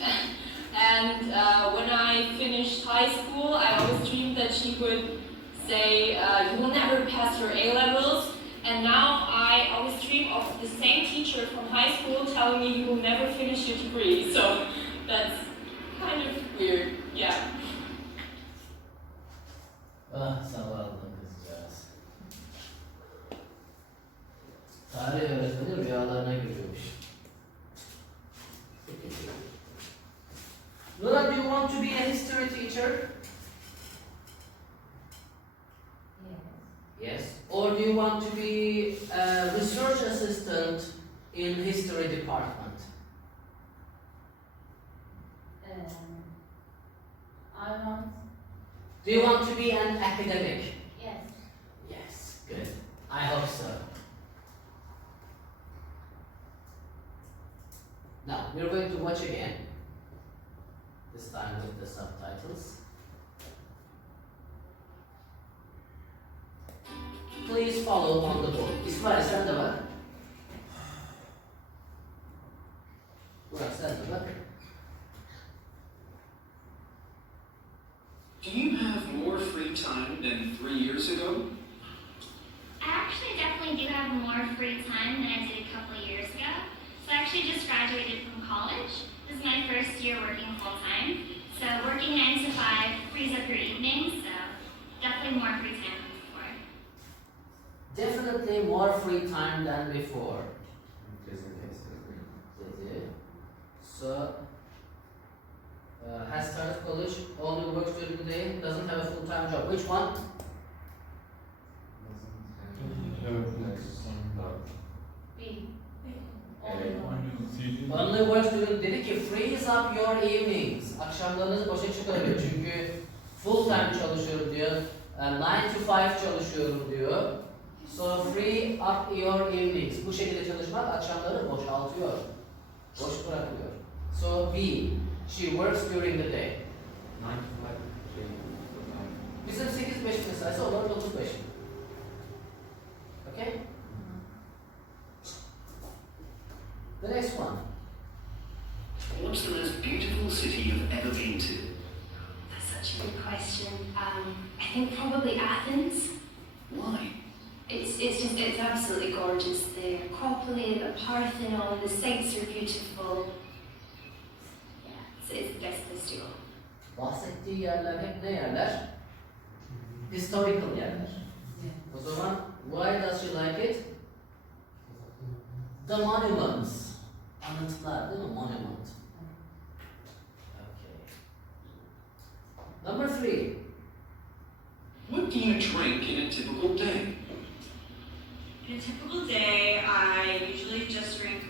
And when I finished high school, I always dreamed that she would say, you will never pass your A-levels. And now I always dream of the same teacher from high school telling me you will never finish your degree. So that's kind of weird, yeah. Zavallı kızcağız. Tarih öğretmeni rüyalarına giriyormuş. Lola, do you want to be a history teacher? Yes. Yes. Or do you want to be a research assistant in history department? I want. Do you want to be an academic? Yes. Yes, good. I hope so. Now, we're going to watch again. This time with the subtitles. Please follow on the board. İsmail sen de bak. Burak sen de bak. Do you have more free time than 3 years ago? I actually definitely do have more free time than I did a couple of years ago. So I actually just graduated from college. This is my first year working full time. So working 9 to 5 frees up your evenings, so definitely more free time than before. Definitely more free time than before. So, has started college, only works during the day, doesn't have a full-time job. Which one? B. Only works during, dedi ki frees up your evenings. Akşamlarınız boşa çıkarıyor çünkü full time çalışıyorum diyor. 9 to 5 çalışıyorum diyor. So free up your evenings. Bu şekilde çalışmak akşamları boşaltıyor. Boş bırakıyor. So B. She works during the day. 9 to 5. Bizim 8-5 mesaisi olan 9-5. Okay? The next one. What's the most beautiful city you've ever been to? That's such a good question. I think probably Athens. Why? It's absolutely gorgeous there. Acropolis, the Parthenon, the sights are beautiful. Yeah, it's the best place to go. Bahsettiği yerler hep ne yerler? Historical yerler. O zaman why does she like it? The monuments. Anıtlar değil mi? Monument. Okay. Number 3. What do you drink in a typical day? In a typical day, I usually just drink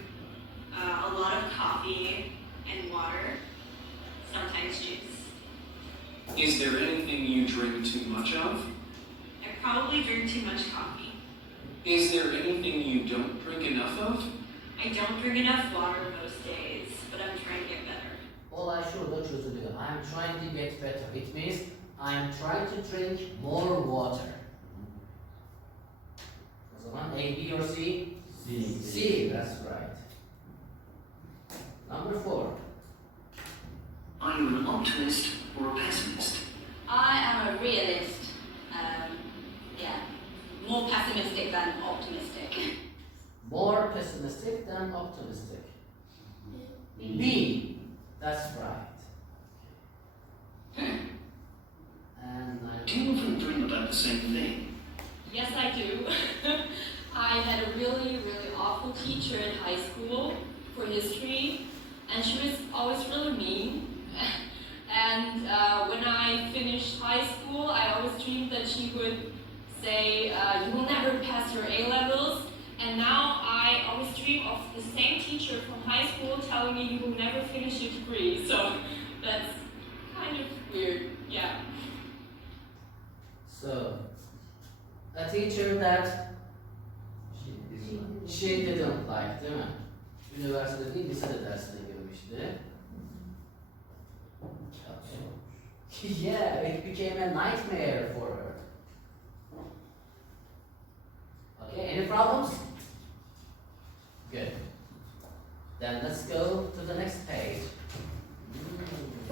a lot of coffee and water, sometimes juice. Is there anything you drink too much of? I probably drink too much coffee. Is there anything you don't drink enough of? I don't drink enough water most days, but I'm trying to get better. Olay şurada çözülüyor. I'm trying to get better. It means I'm trying to drink more water. O zaman A, B or C? C, that's right. Number 4. Are you an optimist or a pessimist? I am a realist. More pessimistic than optimistic. More pessimistic than optimistic. B, that's right. And Do you often dream about the same thing? Yes, I do. I had a really awful teacher in high school for history, and she was always really mean. And when I finished high school, I always dreamed that she would say, you will never pass your A-levels. And now I always dream of the same teacher from high school telling me you will never finish your degree. So that's kind of weird, yeah. so, a teacher that she didn't like, değil mi? Üniversitede değil, lisede dersine girmişti. Yeah, it became a nightmare for her. Okay, any problems? Good. Then let's go to the next page.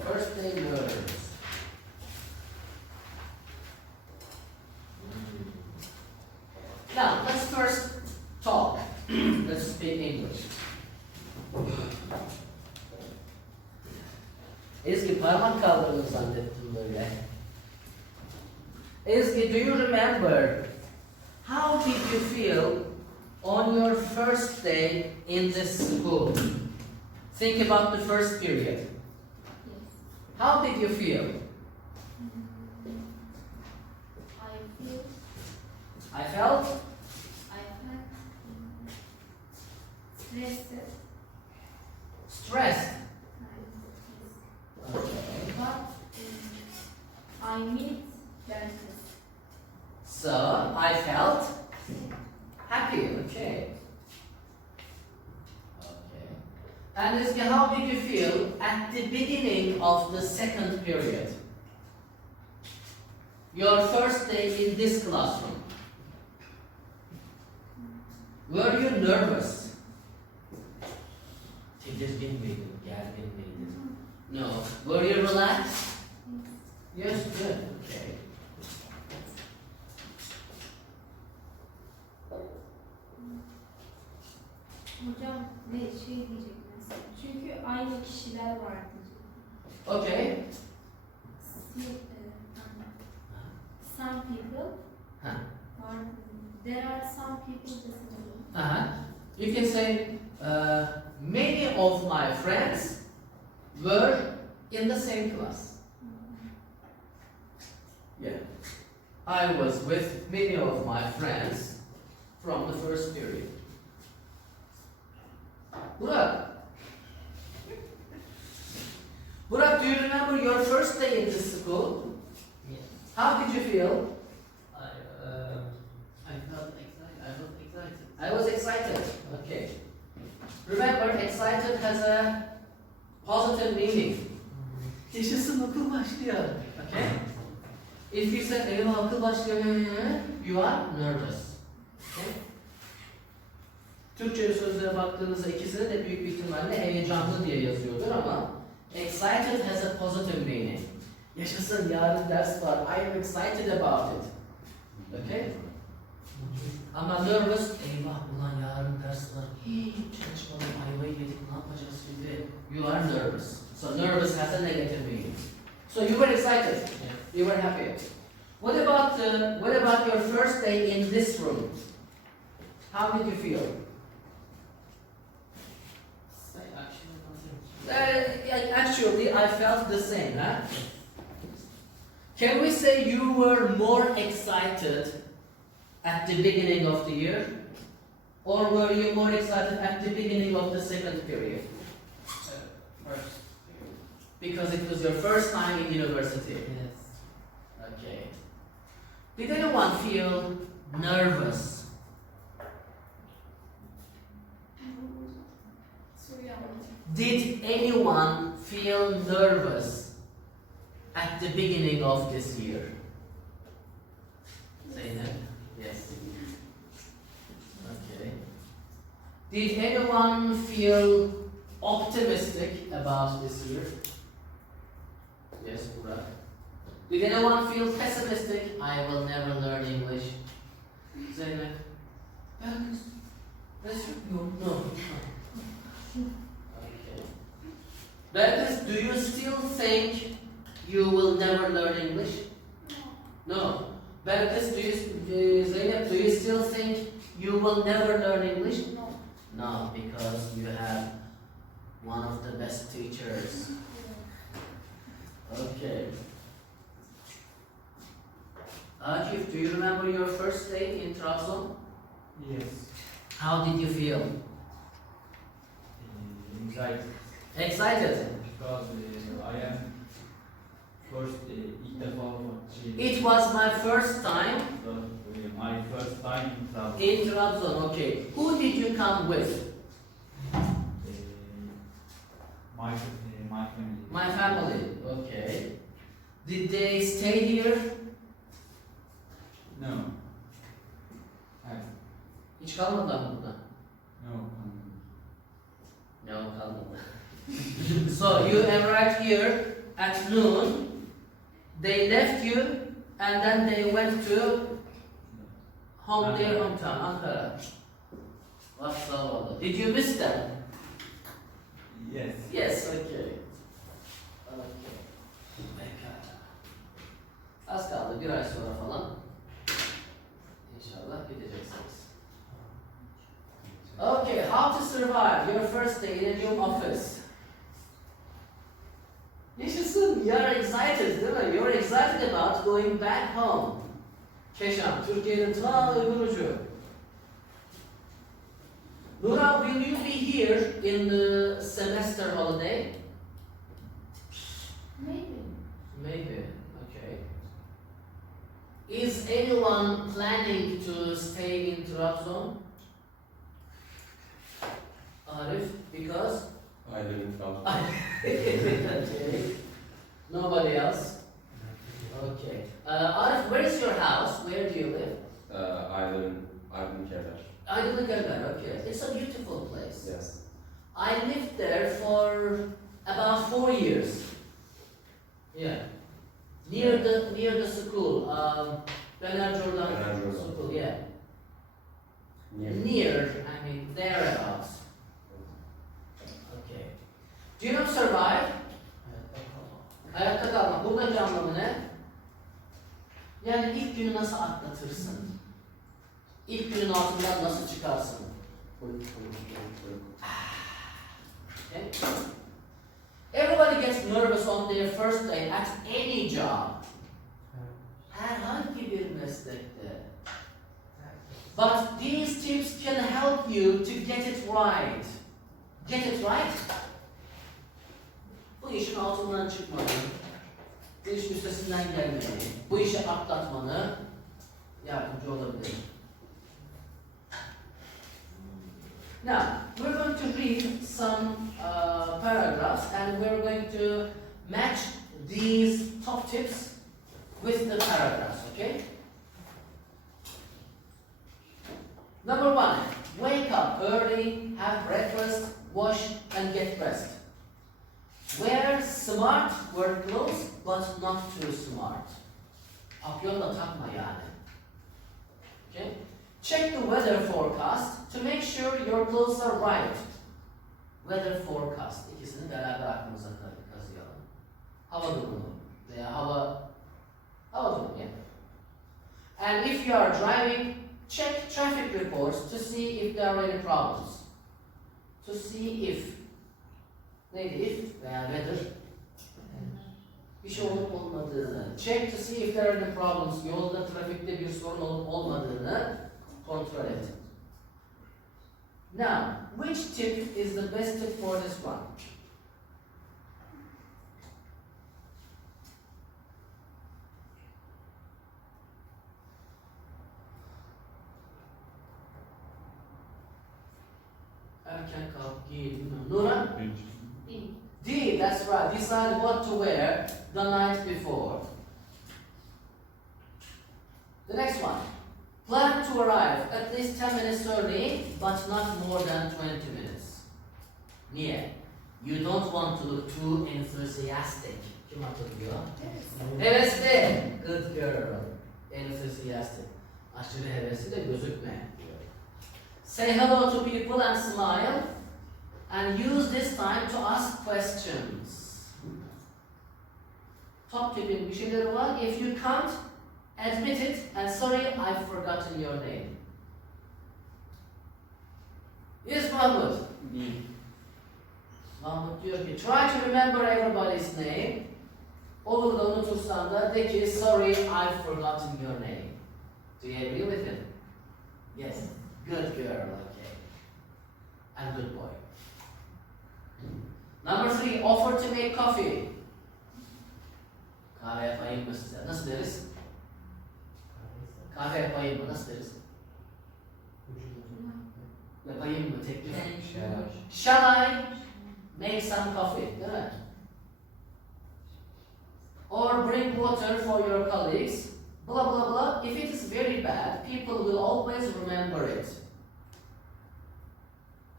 First day nerves. Now, let's first talk. Let's speak English. Ezgi parmak kaldırdın zannettim böyle. Ezgi, do you remember how did you feel on your first day in this school? Think about the first period. Yes. How did you feel? I I felt felt stressed. Okay. But I meet dentist. So I felt happy. Okay. Okay. And Ezgi, how did you feel at the beginning of the second period? Your first day in this classroom. Were you nervous? Tedirgin miydin? Gergin miydin? No. Were you relaxed? Yes, good. Okay. Hocam ne şey diyecektiniz? Çünkü aynı kişiler var diyecektim. Okay. Some people Huh. are, there are some people that You can say, many of my friends were in the same class. Yeah. I was with many of my friends from the first period. Burak, do you remember your first day in this school? Yes. How did you feel? I felt excited. I was excited. Okay. Remember, excited has a positive meaning. Yaşasın okul başlıyor. Okay? If you say, eyvah okul başlıyor, you are nervous. Okay? Türkçe sözlüğe baktığınızda ikisine de büyük bir ihtimalle heyecanlı diye yazıyordur ama excited has a positive meaning. Yaşasın yarın ders var. I am excited about it. Okay? Ama nervous, eyvah ulan yarın ders var. Hiç çalışmadım, ayvayı yedik, ne yapacağız şimdi? You are nervous. So nervous has a negative meaning. So you were excited. You were happy. What about your first day in this room? How did you feel? Actually, I felt the same. Huh? Can we say you were more excited at the beginning of the year? Or were you more excited at the beginning of the second period? First. Because it was your first time in university. Yes. Okay. Did anyone feel nervous? Did anyone feel nervous at the beginning of this year? Zeynep? Yes. Okay. Did anyone feel optimistic about this year? Yes, Burak. Did anyone feel pessimistic? I will never learn English. Zeynep? No. Okay. Berkes, do you still think you will never learn English? No. Berkes, Zeynep, do you still think you will never learn English? No. No, because you have one of the best teachers. Okay. Akif, do you remember your first day in Trabzon? Yes. How did you feel? Anxiety. Excited? Because I am first ilk defa It was my first time my first time in Trabzon. in Trabzon. Okay. Who did you come with? My family. My family. Okay. Did they stay here? No. Hiç kalmadılar mı burada? No. No, kalmadı. So you arrived here at noon. They left you, and then they went to their hometown, Ankara. What's up? Did you miss them? Yes. Yes. Okay. Okay. Pekala. Az kaldı, bir ay sonra falan. İnşallah gideceksiniz. Okay, how to survive your first day in a new office. Yaşasın, you're excited değil mi? You're excited about going back home. Keşan, Türkiye'nin ta öbür ucu. Nura, will you be here in the semester holiday? Maybe. Maybe, okay. Is anyone planning to stay in Trabzon? Arif, because? I live in Trabzon. Okay. Nobody else? Okay. Arif, where is your house? Where do you live? I live in Kerder. I live in Gerber, okay. It's a beautiful place. Yes. I lived there for about 4 years. Yeah. Near the school. Bener Jordan Bener Jordan. School, yeah. Near. I mean, thereabouts. Okay. Do you know survive? Hayatta kalmak. Buradaki anlamı ne? Yani ilk günü nasıl atlatırsın? İlk günün altından nasıl çıkarsın? Okay. Everybody gets nervous on their first day at any job. Herhangi bir meslekte. But these tips can help you to get it right. Get it right? Bu işin altından çıkmanı, bu işin üstesinden gelmeni, bu işi atlatmanı yardımcı olabilir. Now, we're going to read some paragraphs and we're going to match these top tips with the paragraphs, okay? Number 1, wake up early, have breakfast, wash and get dressed. Wear smart work clothes but not too smart. Papyon da takma yani. Okay? Check the weather forecast to make sure your clothes are right. Weather forecast. İkisini beraber aklımıza kazıyalım. Hava durumu veya hava durumu ya. And if you are driving, check traffic reports to see if there are any problems. To see if. Neydi if veya whether? Bir şey olup olmadığını. Check to see if there are any problems. Yolda, trafikte bir sorun olup olmadığını kontrol et. Now, which tip is the best tip for this one? Erken kalk, giyin. Nura? D, that's right. Decide what to wear the night before. The next one. Plan to arrive at least 10 minutes early, but not more than 20 minutes. Niye? You don't want to look too enthusiastic. Kim hatırlıyor? Hevesli. Good girl. Enthusiastic. Aşırı hevesli de gözükme. Say hello to people and smile. And use this time to ask questions. Top tipin bir şeyleri var. If you can't, admit it and sorry, I've forgotten your name. Yes, Mahmut. Mahmut diyor ki, try to remember everybody's name. Olur da unutursan da de ki, sorry, I've forgotten your name. Do you agree with him? Yes. Good girl, okay. And good boy. Number 3, offer to make coffee. Kahve yapayım mı size? Nasıl deriz? Kahve yapayım mı? Nasıl deriz? Yapayım mı? Teklif. Shall I make some coffee? Değil mi? Or bring water for your colleagues. Blah blah blah. If it is very bad, people will always remember it.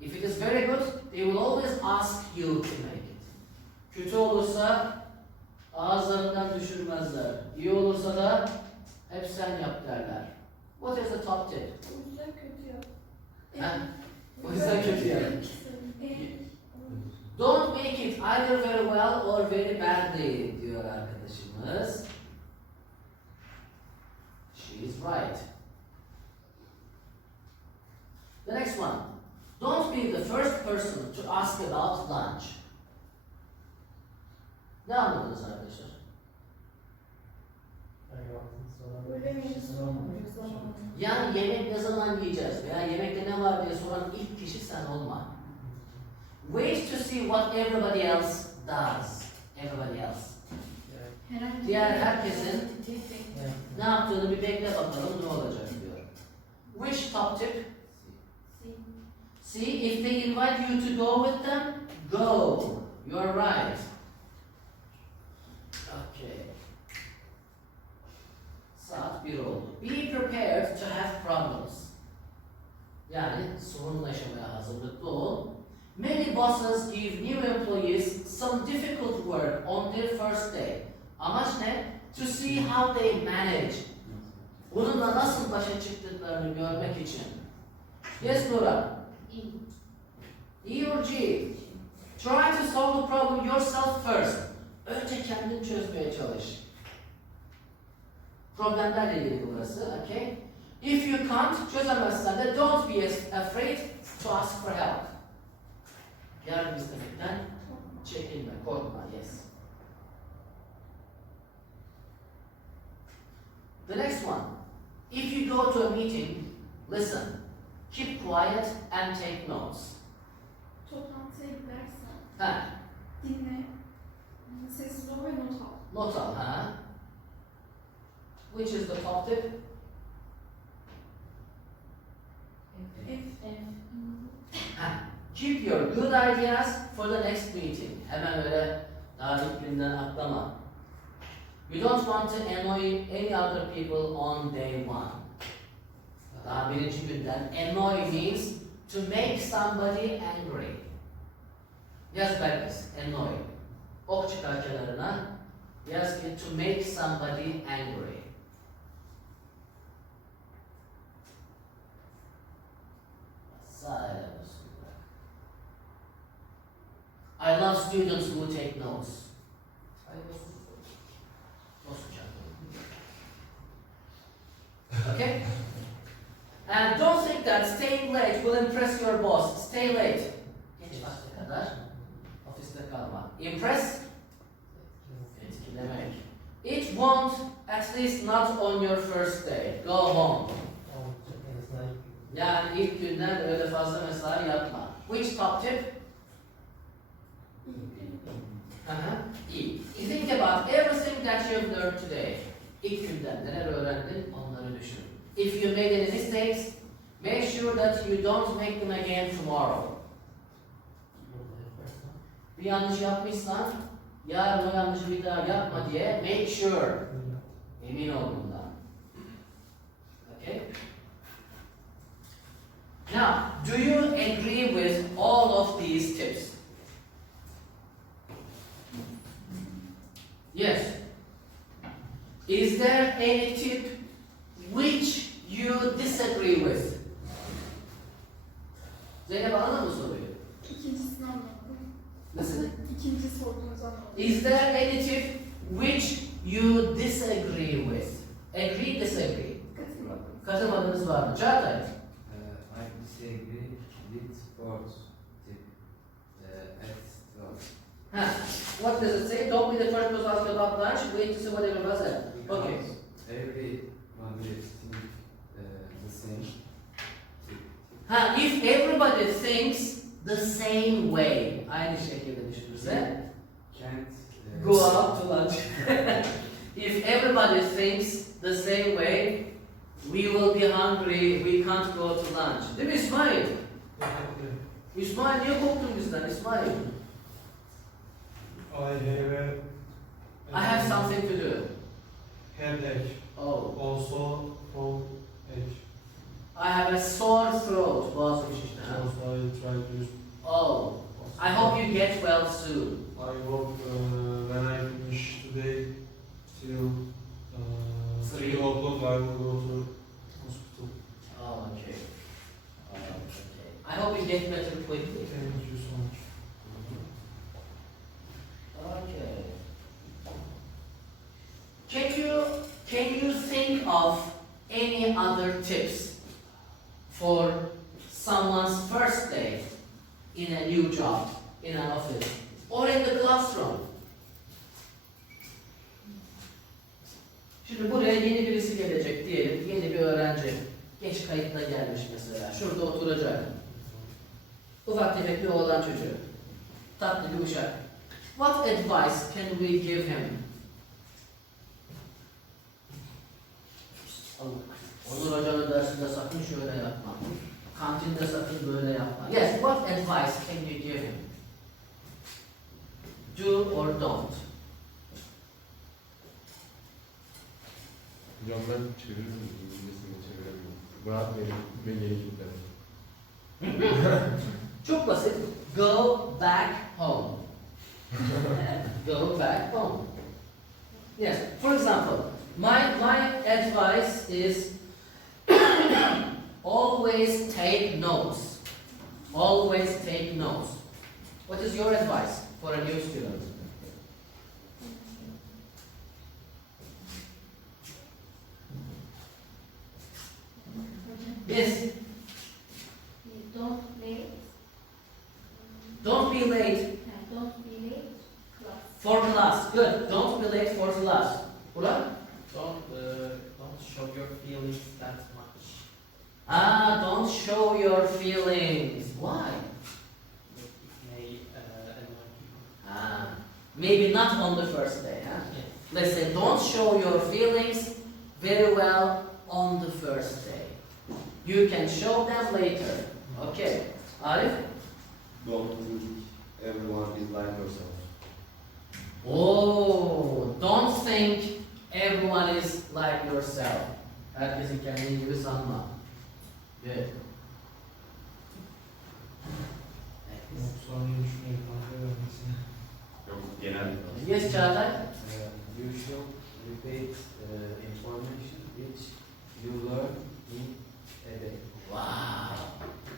If it is very good, they will always ask you to make it. Kötü olursa ağızlarından düşürmezler. İyi olursa da hep sen yap derler. What is the top tip? O yüzden kötü yap. Ha? O yüzden kötü yap. Don't make it either very well or very badly diyor arkadaşımız. She is right. The next one. Don't be the first person to ask about lunch. Ne anladınız arkadaşlar? Öyle yemek sormuyor zaman. Yani yemek ne zaman yiyeceğiz veya yemekte ne var diye soran ilk kişi sen olma. Wait to see what everybody else does. Everybody else. Diğer herkesin ne yaptığını bir bekle bakalım ne olacak diyor. Which top tip? See, if they invite you to go with them, go. You're right. Okay. Saat 1 oldu. Be prepared to have problems. Yani sorunla yaşamaya hazırlıklı ol. Many bosses give new employees some difficult work on their first day. Amaç ne? To see how they manage. Bununla nasıl başa çıktıklarını görmek için. Yes, Nura? E or G? Try to solve the problem yourself first. Önce kendin çözmeye çalış. Problemlerle ilgili burası, okay? If you can't, çözemezsen de don't be afraid to ask for help. Yardım istemekten çekinme, korkma, yes. The next one. If you go to a meeting, listen. Keep quiet and take notes. Toplantıya gidersen Ha, dinle, sessiz ol ve not al. not al, ha? Which is the top tip? Ha, keep your good ideas for the next meeting. Hemen öyle daha ilk günden atlama. You don't want to annoy any other people on day one. Daha birinci günden annoy means to make somebody angry. Yaz belgesi, annoy. Ok çıkar kenarına. Yaz ki to make somebody angry. students who take notes. Okay? And don't think that staying late will impress your boss. Stay late. Geç vakte kadar ofiste kalma. Impress? Etkilemek. It won't, at least not on your first day. Go home. Yani ilk günden öyle fazla mesai yapma. Which top tip? İyi. You think about everything that you've learned today. İlk günden neler öğrendin onları düşün. If you made any mistakes, make sure that you don't make them again tomorrow. Bir yanlış yapmışsan, yarın o yanlışı bir daha yapma diye make sure. Emin ol bundan. Okay? Now, do you agree with all of these tips? Yes. Is there any tip which you disagree with? Zeynep anladın mı soruyu? İkincisini anlamadım. Nasıl? İkinci sorduğunuz anlamadım. Is there any tip which you disagree with? Agree, disagree. Katılmadım. Katılmadığınız var mı? Çağatay. I disagree with fourth tip at 12. What does it say? Don't be the first to ask about lunch. Wait to see what everyone said. Okay. Everyone will think the same. If everybody thinks the same way, aynı şekilde düşünürse, Can't go out to lunch. If everybody thinks the same way, we will be hungry, we can't go to lunch. Değil mi İsmail? İsmail niye korktun bizden İsmail? I have something to do. Headache. Oh. Also cold ache. I have a sore throat. Boğazım şişti. ha? Also I try to use. Oh. I hope you get well soon. I hope when I finish today till 3 o'clock I will go to hospital. Oh, okay. Okay. I hope you get better quickly. Thank you so much. Okay. Can you think of any other tips for someone's first day in a new job, in an office, or in the classroom? Şimdi buraya yeni birisi gelecek diyelim, yeni bir öğrenci. Geç kayıtla gelmiş mesela, şurada oturacak. Ufak tefek bir oğlan çocuğu. Tatlı bir uşak. What advice can we give him? Onur Hoca'nın dersinde sakın şöyle yapma. Kantinde sakın böyle yapma. Yes, what advice can you give him? Do or don't? Hocam ben çeviririm, İngilizcesini çeviremiyorum. Bırak beni ve geri git derim. Çok basit. Go back home. Go back home. Yes, for example, my advice is always take notes. Always take notes. What is your advice for a new student? Yes. Don't late. Don't be late Don't be late. Class. for class. Good. Don't be late for class. Ulan? Don't show your feelings that much. Don't show your feelings. Why? It may annoy people. Maybe not on the first day, huh? Yes. Let's say don't show your feelings very well on the first day. You can show them later. Okay. Arif? Don't think everyone is like yourself. Oh, don't think everyone is like yourself. Herkesin kendini gibi sanma. Good. Sonra düşünüyorum kanka vermesine. Yok genel. Yes, Çağatay? You should repeat information which you learn in a day. Wow.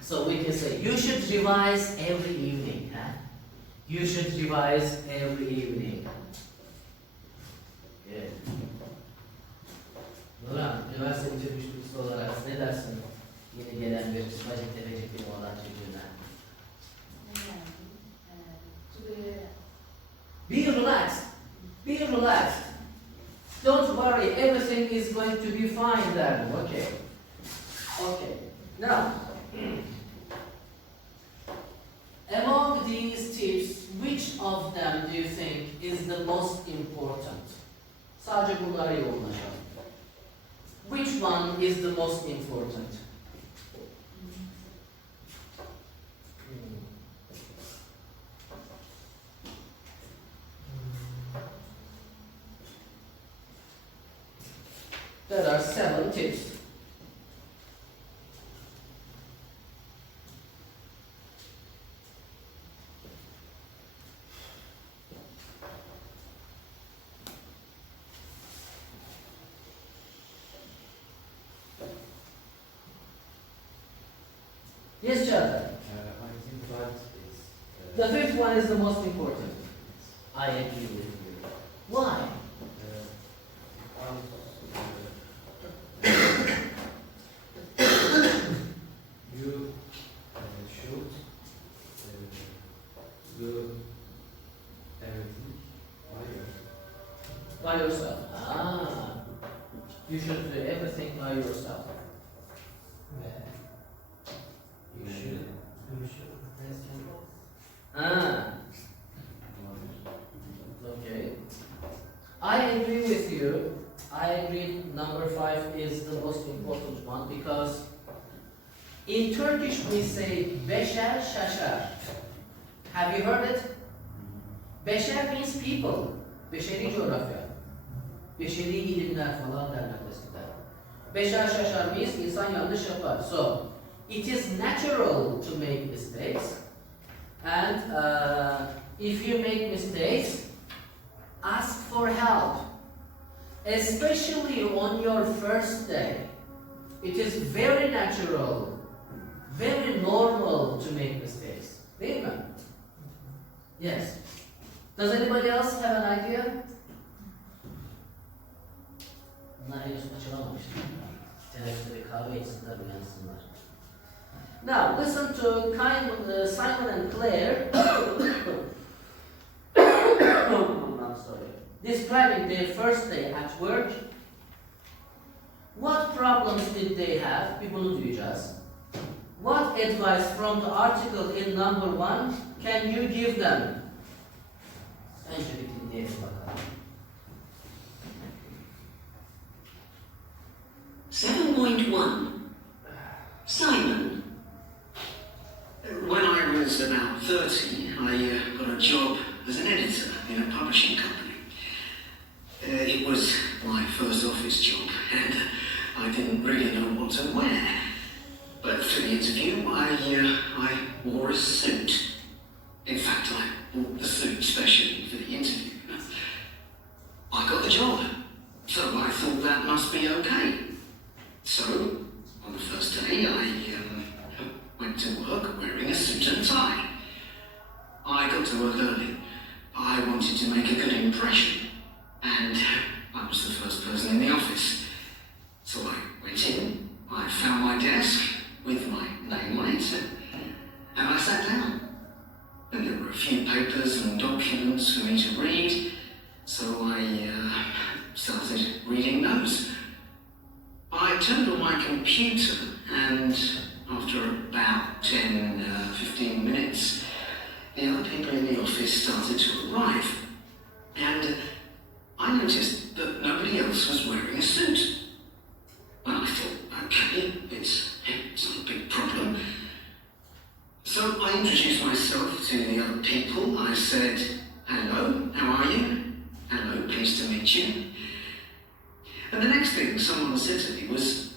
So we can say you should revise every evening, huh? You should revise every evening. Good. Nurhan, üniversite bitirmiş birisi olarak ne dersin? Yeni gelen bir bacak tefecik bir oğlan çocuğuna. Be relaxed. Be relaxed. Don't worry, everything is going to be fine there. Okay. Okay. Now, among these tips, which of them do you think is the most important? Sadece bunlara yoğunlaşalım. Which one is the most important? There are 7 tips. Yes, Chad. I think that is. The 5th one is the most important. I agree with you. Why? You should do everything By yourself. Ah. You should do everything by yourself. You should. Ah. Okay. I agree with you. I agree number 5 is the most important one because in Turkish we say beşer şaşar. Have you heard it? Beşer means people. Beşeri coğrafya. Beşeri ilimler falan derler eskiden. Beşer şaşar means insan yanlış yapar. So, it is natural to make mistakes. And if you make mistakes, ask for help. Especially on your first day. It is very natural, very normal to make mistakes. Değil mi? Yes. Does anybody else have an idea? Bunlar henüz açılamamıştır. Teneffüste bir kahve içsinler, uyansınlar. Now, listen to Simon and Claire. I'm sorry. Describing their first day at work. What problems did they have? Bir bunu duyacağız. What advice from the article in number 1 can you give them? Önce bir dinleyelim bakalım. 7.1 Simon. When I was about 30, I got a job as an editor in a publishing company. It was my first office job, and I didn't really know what to wear. But for the interview, I wore a suit. In fact, I bought the suit specially for the interview. I got the job, so I thought that must be okay. So, on the first day, I went to work wearing a suit and tie. I got to work early. I wanted to make a good impression, and I was the first person in the office. So I went in, I found my desk with my name on it, and I sat down. And there were a few papers and documents for me to read, so I started reading those. I turned on my computer, and after about 10-15 minutes, the other people in the office started to arrive. And I noticed that nobody else was wearing a suit. Well, I thought, okay, it's not a big problem. So I introduced myself to the other people. I said, hello, how are you? Hello, pleased to meet you. And the next thing someone said to me was,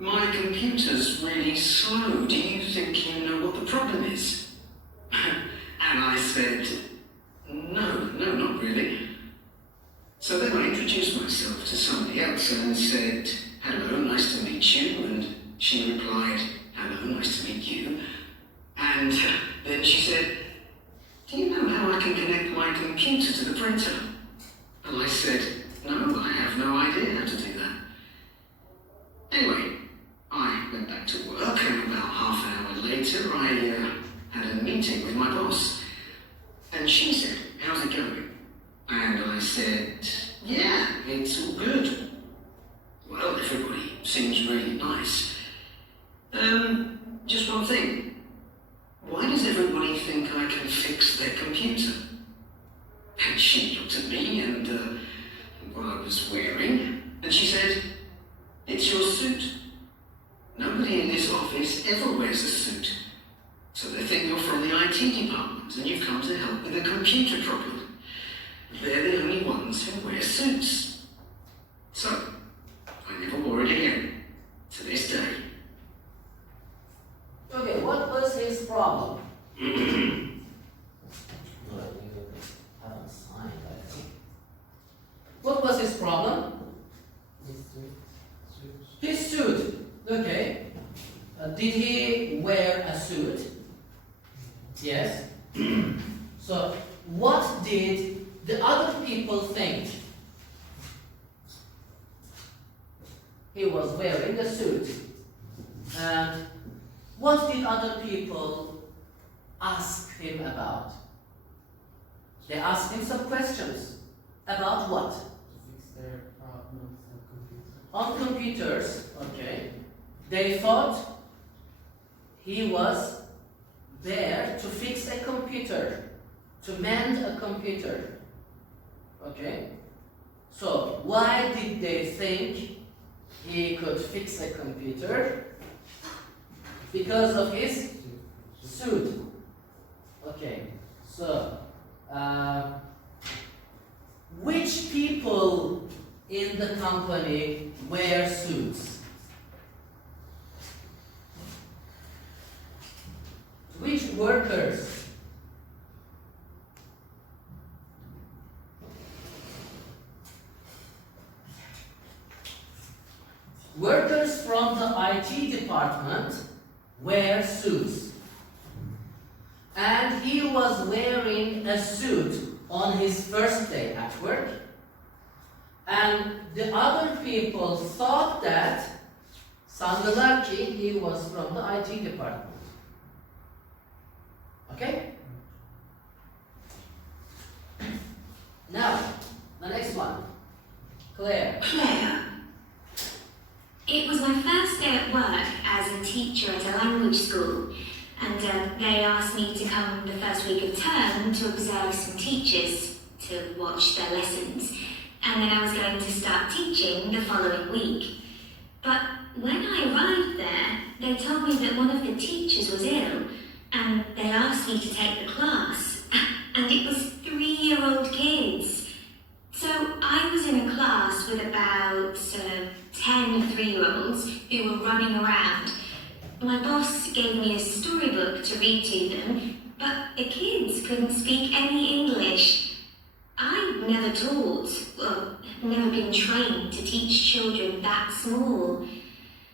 my computer's really slow. Do you think you know what the problem is? And I said, no, not really. So then I introduced myself to somebody else and said, hello, nice to meet you. And she replied, hello, nice to meet you. And then she said, do you know how I can connect my computer to the printer? And I said, no, I have no idea how to do that. Anyway, I went back to work, and about half an hour later, I had a meeting with my boss. And she said, how's it going? And I said, yeah, it's all good. Well, everybody seems really nice. Just one thing. Why does everybody think I can fix their computer? And she looked at me and what I was wearing, and she said, it's your suit. Nobody in this office ever wears a suit. So they think you're from the IT department and you've come to help with a computer problem. They're the only ones who wear suits. So, I never wore it again, to this day. Okay, what was his problem? What was his problem? His suit. Okay. Did he wear a suit? Yes. So, what did the other people think? He was wearing a suit. And what did other people ask him about? They asked him some questions. About what? To fix their problems On computers, okay. They thought he was there to fix a computer, to mend a computer. Okay? So, why did they think he could fix a computer? Because of his suit. Okay, so, which people in the company wear suits? Which workers? Workers from the IT department wear suits. And he was wearing a suit on his first day at work. And the other people thought that sandılar ki he was from the IT department. Okay? Now, the next one. Claire. Claire. It was my first day at work as a teacher at a language school, and they asked me to come the first week of term to observe some teachers to watch their lessons, and then I was going to start teaching the following week. But when I arrived there, they told me that one of the teachers was ill, and they asked me to take the class, and it was 3-year-old kids. So I was in a class with about 10 3-year-olds who were running around. My boss gave me a storybook to read to them, but the kids couldn't speak any English. I'd never taught, well, never been trained to teach children that small.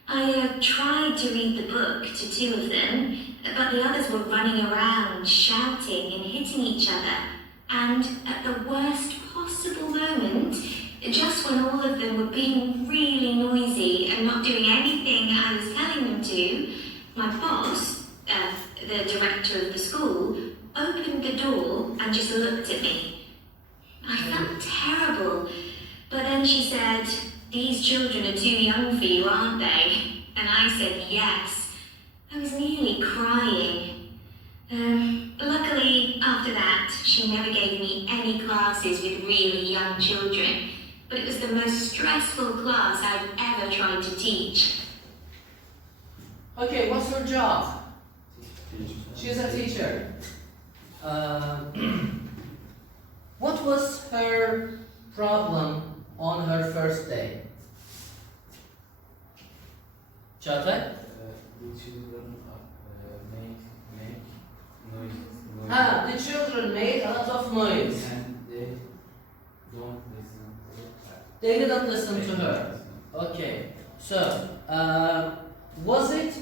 I tried to read the book to 2 of them, but the others were running around, shouting and hitting each other. And at the worst possible moment, just when all of them were being really noisy and not doing anything I was telling them to, my boss, the director of the school, opened the door and just looked at me. I felt terrible, but then she said, "These children are too young for you, aren't they?" And I said yes. I was nearly crying. Luckily, after that, she never gave me any classes with really young children, but it was the most stressful class I've ever tried to teach. Okay, what's her job? She's a teacher. What was her problem on her first day? Çağatay? The children make noise. The children made a lot of noise. And they don't listen to her. They didn't listen to her. Okay, so was it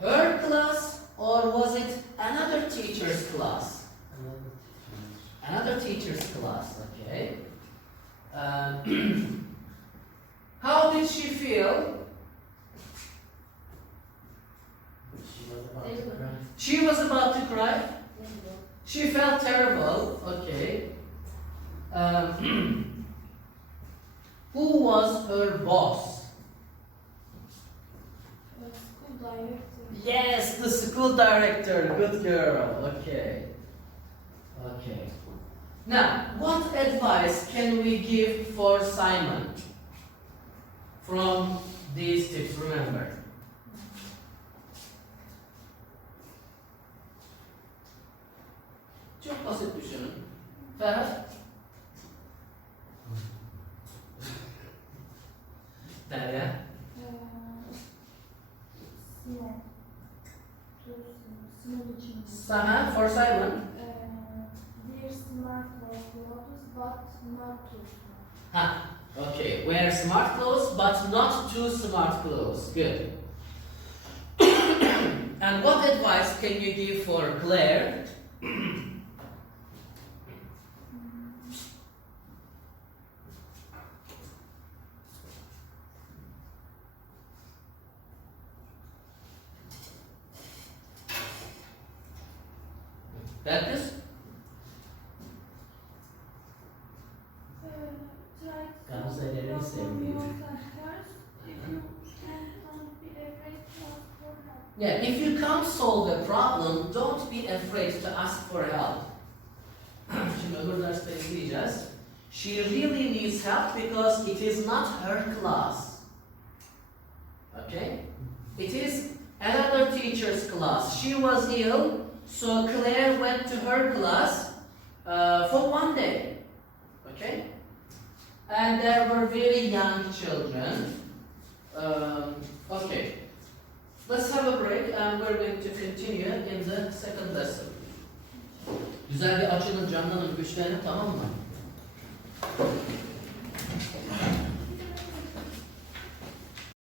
her class or was it another teacher's class? Another teacher's class, okay. How did she feel? She was about to cry. She felt terrible, okay. Who was her boss? School director. Yes, the school director. Good girl. Okay. Okay. Now, what advice can we give for Simon from these tips? Remember. Çok basit düşünün. Ferhat? Derya? Small. Small için. Sana, for Simon? Wear smart clothes but not too smart. Ha, okay. Wear smart clothes, but not too smart clothes. Good. And what advice can you give for Claire? Practice? Gamze ellerini sevmiyor. Yeah, if you can't solve a problem, don't be afraid to ask for help. Şimdi öbür derste izleyeceğiz. She really needs help because it is not her class. Okay? It is another teacher's class. She was ill, so Claire went to her class for one day. Okay? And there were very young children. Okay. Let's have a break and we're going to continue in the second lesson. Güzel bir açılın, canlanın, güçlenin, tamam mı?